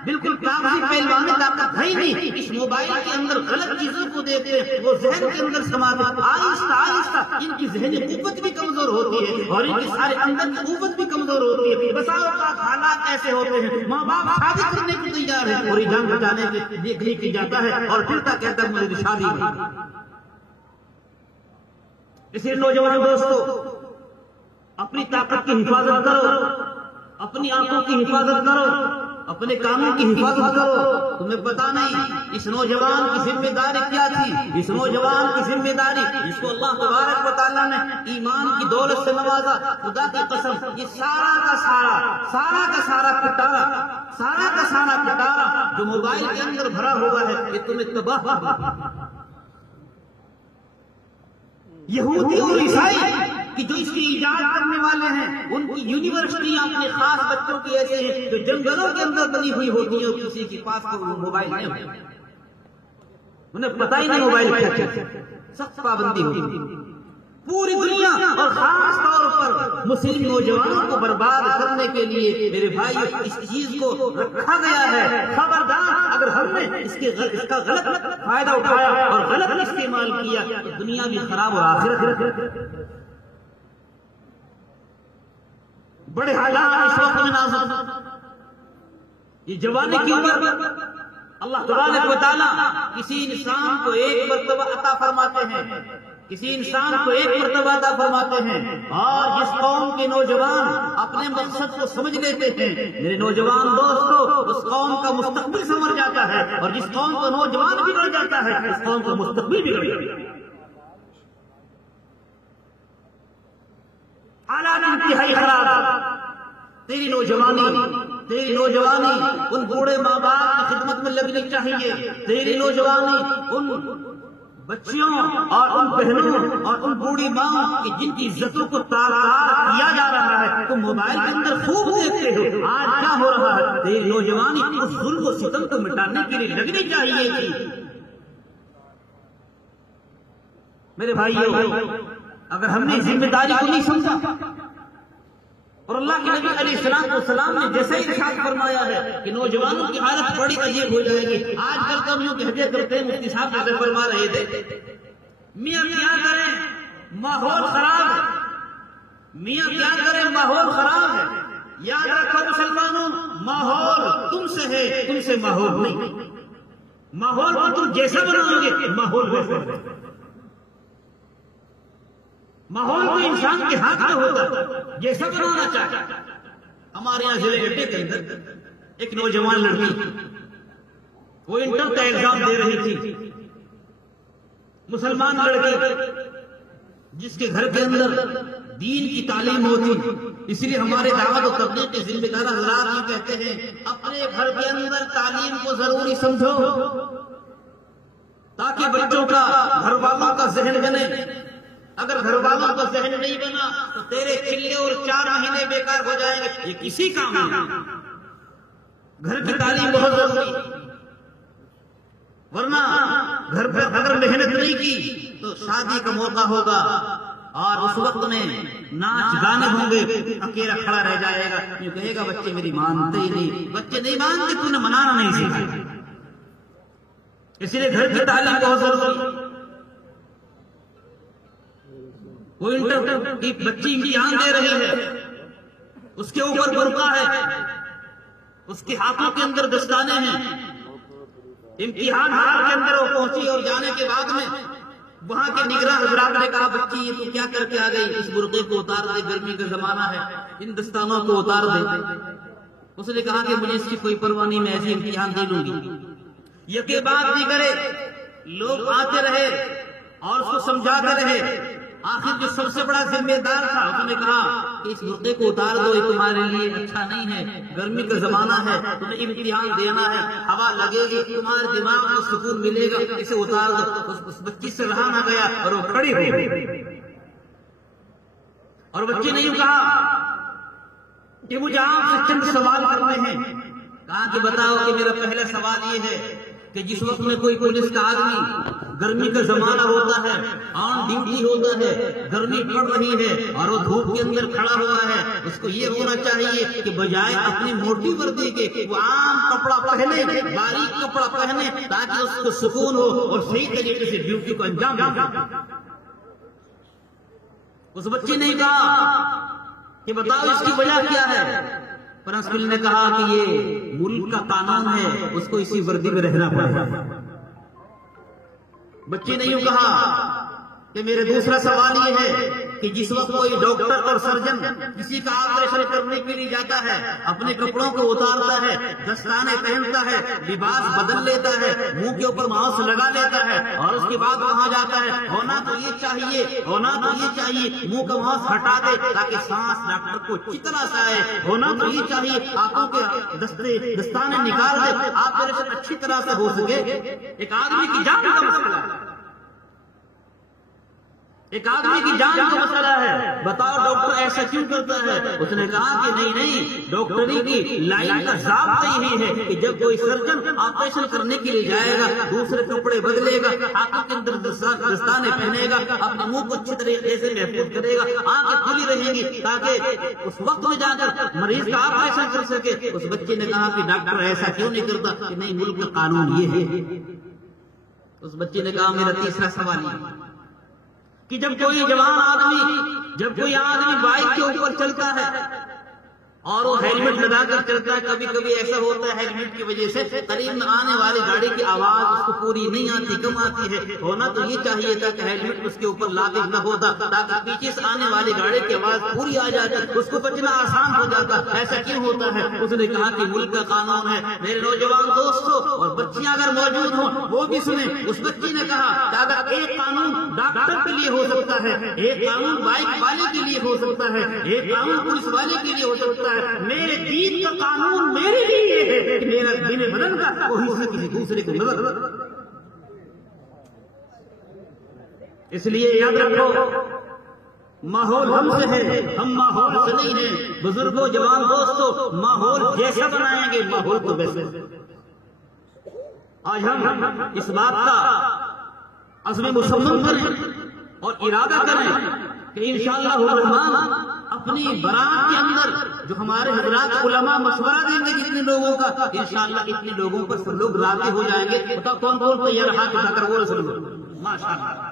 بالکل کاغذی پہلوانی طاقت ہے ہی نہیں۔ اس موبائل کے اندر غلط چیزوں کو دیکھتے ہیں، وہ ذہن کے اندر سماتے ہیں، آہستہ آہستہ ان کی ذہنی قوت بھی کمزور ہوتی ہے اور ان کی سارے اندر کی قوت بھی کمزور ہوتی ہے۔ بسا اوقات حالات ایسے ہوتے ہیں، ماں باپ شادی کرنے کو تیار ہے اور یہ جان بچانے کے لیے کی جاتا ہے اور پھر تک کہتا ہے میری شادی نہیں۔ اس لیے نوجوان دوستو، اپنی طاقت کی حفاظت کرو، اپنی آنکھوں کی حفاظت کرو، اپنے کانوں کی حفاظت کرو۔ تمہیں پتا نہیں اس نوجوان کی ذمہ داری کیا تھی، اس نوجوان کی ذمہ داری جس کو اللہ تبارک و تعالیٰ نے ایمان کی دولت سے نوازا، خدا کی قسم یہ سارا کا سارا پٹارا جو موبائل کے اندر بھرا ہوا ہے یہ تمہیں تباہ کر دے۔ یہودی اور عیسائی کہ جو اس کی ایجاد کرنے والے ہیں، ان کی یونیورسٹیاں اپنے خاص بچوں کی ایسے ہیں جو جنگلوں کے اندر بنی ہوئی ہوتی ہیں اور کسی کے پاس موبائل نہیں ہوتا، انہیں پتہ ہی نہیں موبائل کیا ہے، سخت پابندی ہوتی۔ پوری دنیا اور خاص طور پر مسلم نوجوانوں کو برباد کرنے کے لیے میرے بھائی اس چیز کو رکھا گیا ہے۔ خبردار اگر ہم نے اس کا غلط فائدہ اٹھایا اور غلط استعمال کیا تو دنیا بھی خراب اور آخرت بڑے حالات اس وقت میں نازل۔ یہ جوانی کی عمر اللہ تبارک و تعالیٰ کسی انسان کو ایک مرتبہ عطا فرماتے ہیں، کسی انسان کو ایک مرتبہ عطا فرماتے ہیں، اور جس قوم کے نوجوان اپنے مقصد کو سمجھ لیتے ہیں میرے نوجوان دوستو، اس قوم کا مستقبل سنور جاتا ہے، اور جس قوم کا نوجوان بگڑ جاتا ہے اس قوم کا مستقبل بگڑ جاتا ہے۔ حالات انتہائی خراب۔ تیری نوجوانی ان بوڑھے ماں باپ کی خدمت میں لگنی چاہیے، تیری نوجوانی ان بچیوں اور ان بہنوں اور ان بوڑھی ماں کی جن کی عزتوں کو تار کیا جا رہا ہے، تم موبائل کے اندر خوب دیکھتے ہو آج کیا ہو رہا ہے۔ تیری نوجوانی اس ظلم و ستم کو مٹانے کے لیے لگنی چاہیے تھی۔ میرے بھائیو، اگر ہم نے ذمہ داری کو نہیں سمجھا، اور اللہ کے نبی علیہ السلام نے جیسے ہی ارشاد فرمایا ہے کہ نوجوانوں کی حالت بڑی عجیب ہو جائے گی۔ آج کل تو ہم یوں کہتے ہیں مفتی صاحب جیسے فرما رہے تھے، میاں کیا کریں ماحول خراب ہے، میاں کیا کریں ماحول خراب ہے۔ یاد رکھو مسلمانوں، ماحول تم سے ہے، تم سے ماحول نہیں۔ ماحول کو تم جیسا بناؤ گے ماحول ویسا بنے گا۔ ماحول تو انسان کے ہاتھ میں ہوتا ہے، جیسا بنانا چاہتا ہے۔ ہمارے یہاں ضلع اڈے کے اندر ایک نوجوان لڑکی، وہ انٹر کا ایگزام دے رہی تھی، مسلمان لڑکی جس کے گھر کے اندر دین کی تعلیم ہوتی، اس لیے ہمارے دعوت و تبلیغ کے ذمہ دار حضرات یہ کہتے ہیں اپنے گھر کے اندر تعلیم کو ضروری سمجھو تاکہ بچوں کا، گھر والوں کا ذہن بنے۔ اگر گھر والوں کا ذہن نہیں بنا تو تیرے چلے اور 4 مہینے بیکار ہو جائیں گے، یہ کسی کام نہیں۔ گھر کی تعلیم بہت ضروری، ورنہ گھر پہ اگر محنت نہیں کی تو شادی کا موقع ہوگا اور اس وقت میں ناچ گانے ہوں گے، اکیلا کھڑا رہ جائے گا، یہ کہے گا بچے میری مانتے ہی نہیں۔ بچے نہیں مانتے، تو نے منانا نہیں سیکھا۔ اس لیے گھر کی تعلیم بہت ضروری۔ وہ انٹر کی بچی امتحان دے رہی ہے، اس کے اوپر برقع ہے، اس کے ہاتھوں کے اندر دستانے ہیں، امتحان ہال کے اندر وہ پہنچی اور جانے کے بعد میں وہاں کے نگراں حضرات نے کہا بچی یہ تو کیا کر کے آ گئی، اس برقعے کو اتار دے، گرمی کا زمانہ ہے، ان دستانوں کو اتار دے۔ اس نے کہا کہ مجھے اس کی کوئی پرواہ نہیں، میں ایسے امتحان دے لوں گی۔ یکے بعد دیگرے لوگ آتے رہے اور اس کو سمجھاتے رہے۔ آخر جو سب سے بڑا ذمہ دار تھا اس نے کہا کہ اس برقعے کو اتار دو، یہ تمہارے لیے اچھا نہیں ہے، گرمی کا زمانہ ہے، تمہیں امتحان دینا ہے، ہوا لگے گی، تمہارے دماغ کو سکون ملے گا، اسے اتار دو۔ اس بچی سے رہا نہ گیا اور وہ کھڑی ہو گئی، اور بچی نے یوں کہا کہ مجھے آپ سے چند سوال کرنے ہیں۔ کہا کہ بتاؤ کہ میرا پہلا سوال یہ ہے کہ جس وقت میں کوئی پولیس کا آدمی، گرمی کا زمانہ ہوتا ہے، آن ڈیوٹی ہوتا ہے، گرمی پڑ رہی ہے اور وہ دھوپ کے اندر کھڑا ہوا ہے، اس کو یہ ہونا چاہیے کہ بجائے اپنی موٹی وردی کے وہ عام کپڑا پہنے، باریک کپڑا پہنے، تاکہ اس کو سکون ہو اور صحیح طریقے سے ڈیوٹی کو انجام دے۔ اس بچی نے کہا کہ بتاؤ اس کی وجہ کیا ہے؟ پرنسپل نے کہا کہ یہ ملک کا قانون ہے، اس کو اسی وردی میں رہنا پڑے گا۔ بچے نے یوں کہا کہ میرے دوسرا سوال یہ ہے کہ جس وقت کوئی ڈاکٹر اور سرجن کسی کا آپریشن کرنے کے لیے جاتا ہے، اپنے کپڑوں کو اتارتا ہے، دستانے پہنتا ہے، لباس بدل لیتا ہے، منہ کے اوپر ماسک لگا لیتا ہے اور اس کے بعد وہاں جاتا ہے، ہونا تو یہ چاہیے منہ کا ماسک ہٹا دے تاکہ سانس ڈاکٹر کو اچھی طرح سے آئے، ہونا تو یہ چاہیے ہاتھوں کے دستانے نکال دے، آپریشن اچھی طرح سے ہو سکے۔ ایک آدمی کی جان کا مسئلہ ہے، ایک آدمی کی جان کا مسئلہ ہے، بتاؤ ڈاکٹر ایسا کیوں کرتا ہے؟ اس نے کہا کہ نہیں، ڈاکٹری کی لائن کا ضابطہ یہی ہے کہ جب کوئی سرجن آپریشن کرنے کے لیے جائے گا، دوسرے کپڑے بدلے گا، ہاتھوں کے اندر دستانے پہنے گا، اپنے منہ کو اچھی طریقے سے محفوظ کرے گا، آنکھیں کھلی رہیں گی تاکہ اس وقت میں جا کر مریض کا آپریشن کر سکے۔ اس بچے نے کہا کہ ڈاکٹر ایسا کیوں نہیں کرتا؟ کہ نہیں، ملک کا قانون یہ ہے۔ اس بچے نے کہا میرا تیسرا سوال یہ کہ جب کوئی جوان آدمی بائک کے اوپر چلتا ہے اور وہ ہیلمٹ لگا کر چلتا ہے، کبھی کبھی ایسا ہوتا ہے ہیلمٹ کی وجہ سے قریب میں آنے والی گاڑی کی آواز اس کو پوری نہیں آتی، کم آتی ہے، ہونا تو یہ چاہیے تھا کہ ہیلمٹ اس کے اوپر لاگو نہ ہوتا تاکہ پیچھے سے آنے والی گاڑی کی آواز پوری آ جاتی، اس کو بچنا آسان ہو جاتا۔ ایسا کیوں ہوتا ہے؟ اس نے کہا کہ ملک کا قانون ہے۔ میرے نوجوان دوستوں اور بچیاں اگر موجود ہوں وہ بھی سنیں۔ اس بچی نے کہا کہ اگر ایک قانون ڈاکٹر کے لیے ہو سکتا ہے، ایک قانون بائک والے کے لیے ہو سکتا ہے، ایک قانون پولیس والے کے لیے ہو سکتا ہے، میرے دین کا قانون میرے لیے ہے کہ میرا دین بدن کا کوئی حصہ کسی دوسرے کو نہ۔ اس لیے یاد رکھو ماحول ہم سے ہے، ہم ماحول سے نہیں ہیں۔ بزرگوں، جوان دوستوں، ماحول جیسا بنائیں گے ماحول تو ویسے۔ آج ہم اس بات کا عزم مصمم کریں اور ارادہ کریں کہ انشاءاللہ الرحمن اپنی برات کے اندر جو ہمارے حضرات علماء مشورہ دیں گے جتنے لوگوں کا، انشاءاللہ اتنے لوگوں پر سب لوگ راضی ہو جائیں گے۔ بتا کون بولتے یہ رہا کہ ذکر وہ رسول ماشاءاللہ۔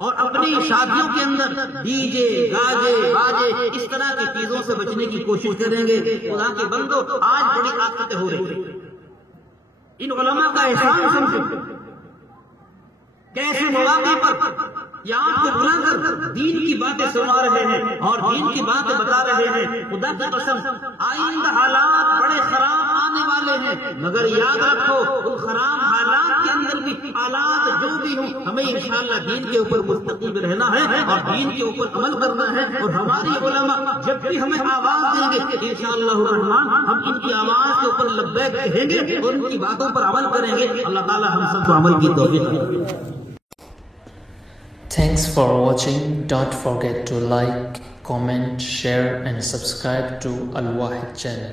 اور اپنی شادیوں کے اندر ڈی جے، گاجے، باجے اس طرح کی چیزوں سے بچنے کی کوشش کریں گے۔ خدا کے بندو، آج بڑی آفتیں ہو رہی ہیں، ان علماء کا احسان سمجھو کیسے مواقع پر یہ آپ کو بلا کر دین کی باتیں سنا رہے ہیں اور دین کی باتیں بتا رہے ہیں. خدا کی قسم آئندہ حالات بڑے خراب آنے والے ہیں، مگر یاد رکھو ان خراب حالات کے اندر بھی حالات جو بھی ہوں ہمیں انشاءاللہ دین کے اوپر مستقیم رہنا ہے اور دین کے اوپر عمل کرنا ہے. اور ہماری علماء جب بھی ہمیں آواز دیں گے انشاءاللہ الرحمن ہم ان کی آواز کے اوپر لبیک کہیں گے اور ان کی باتوں پر عمل کریں گے. اللہ تعالی ہم سب کو عمل کی توفیق دے. Thanks for watching. Don't forget to like, comment, share and subscribe to Al Wahid channel.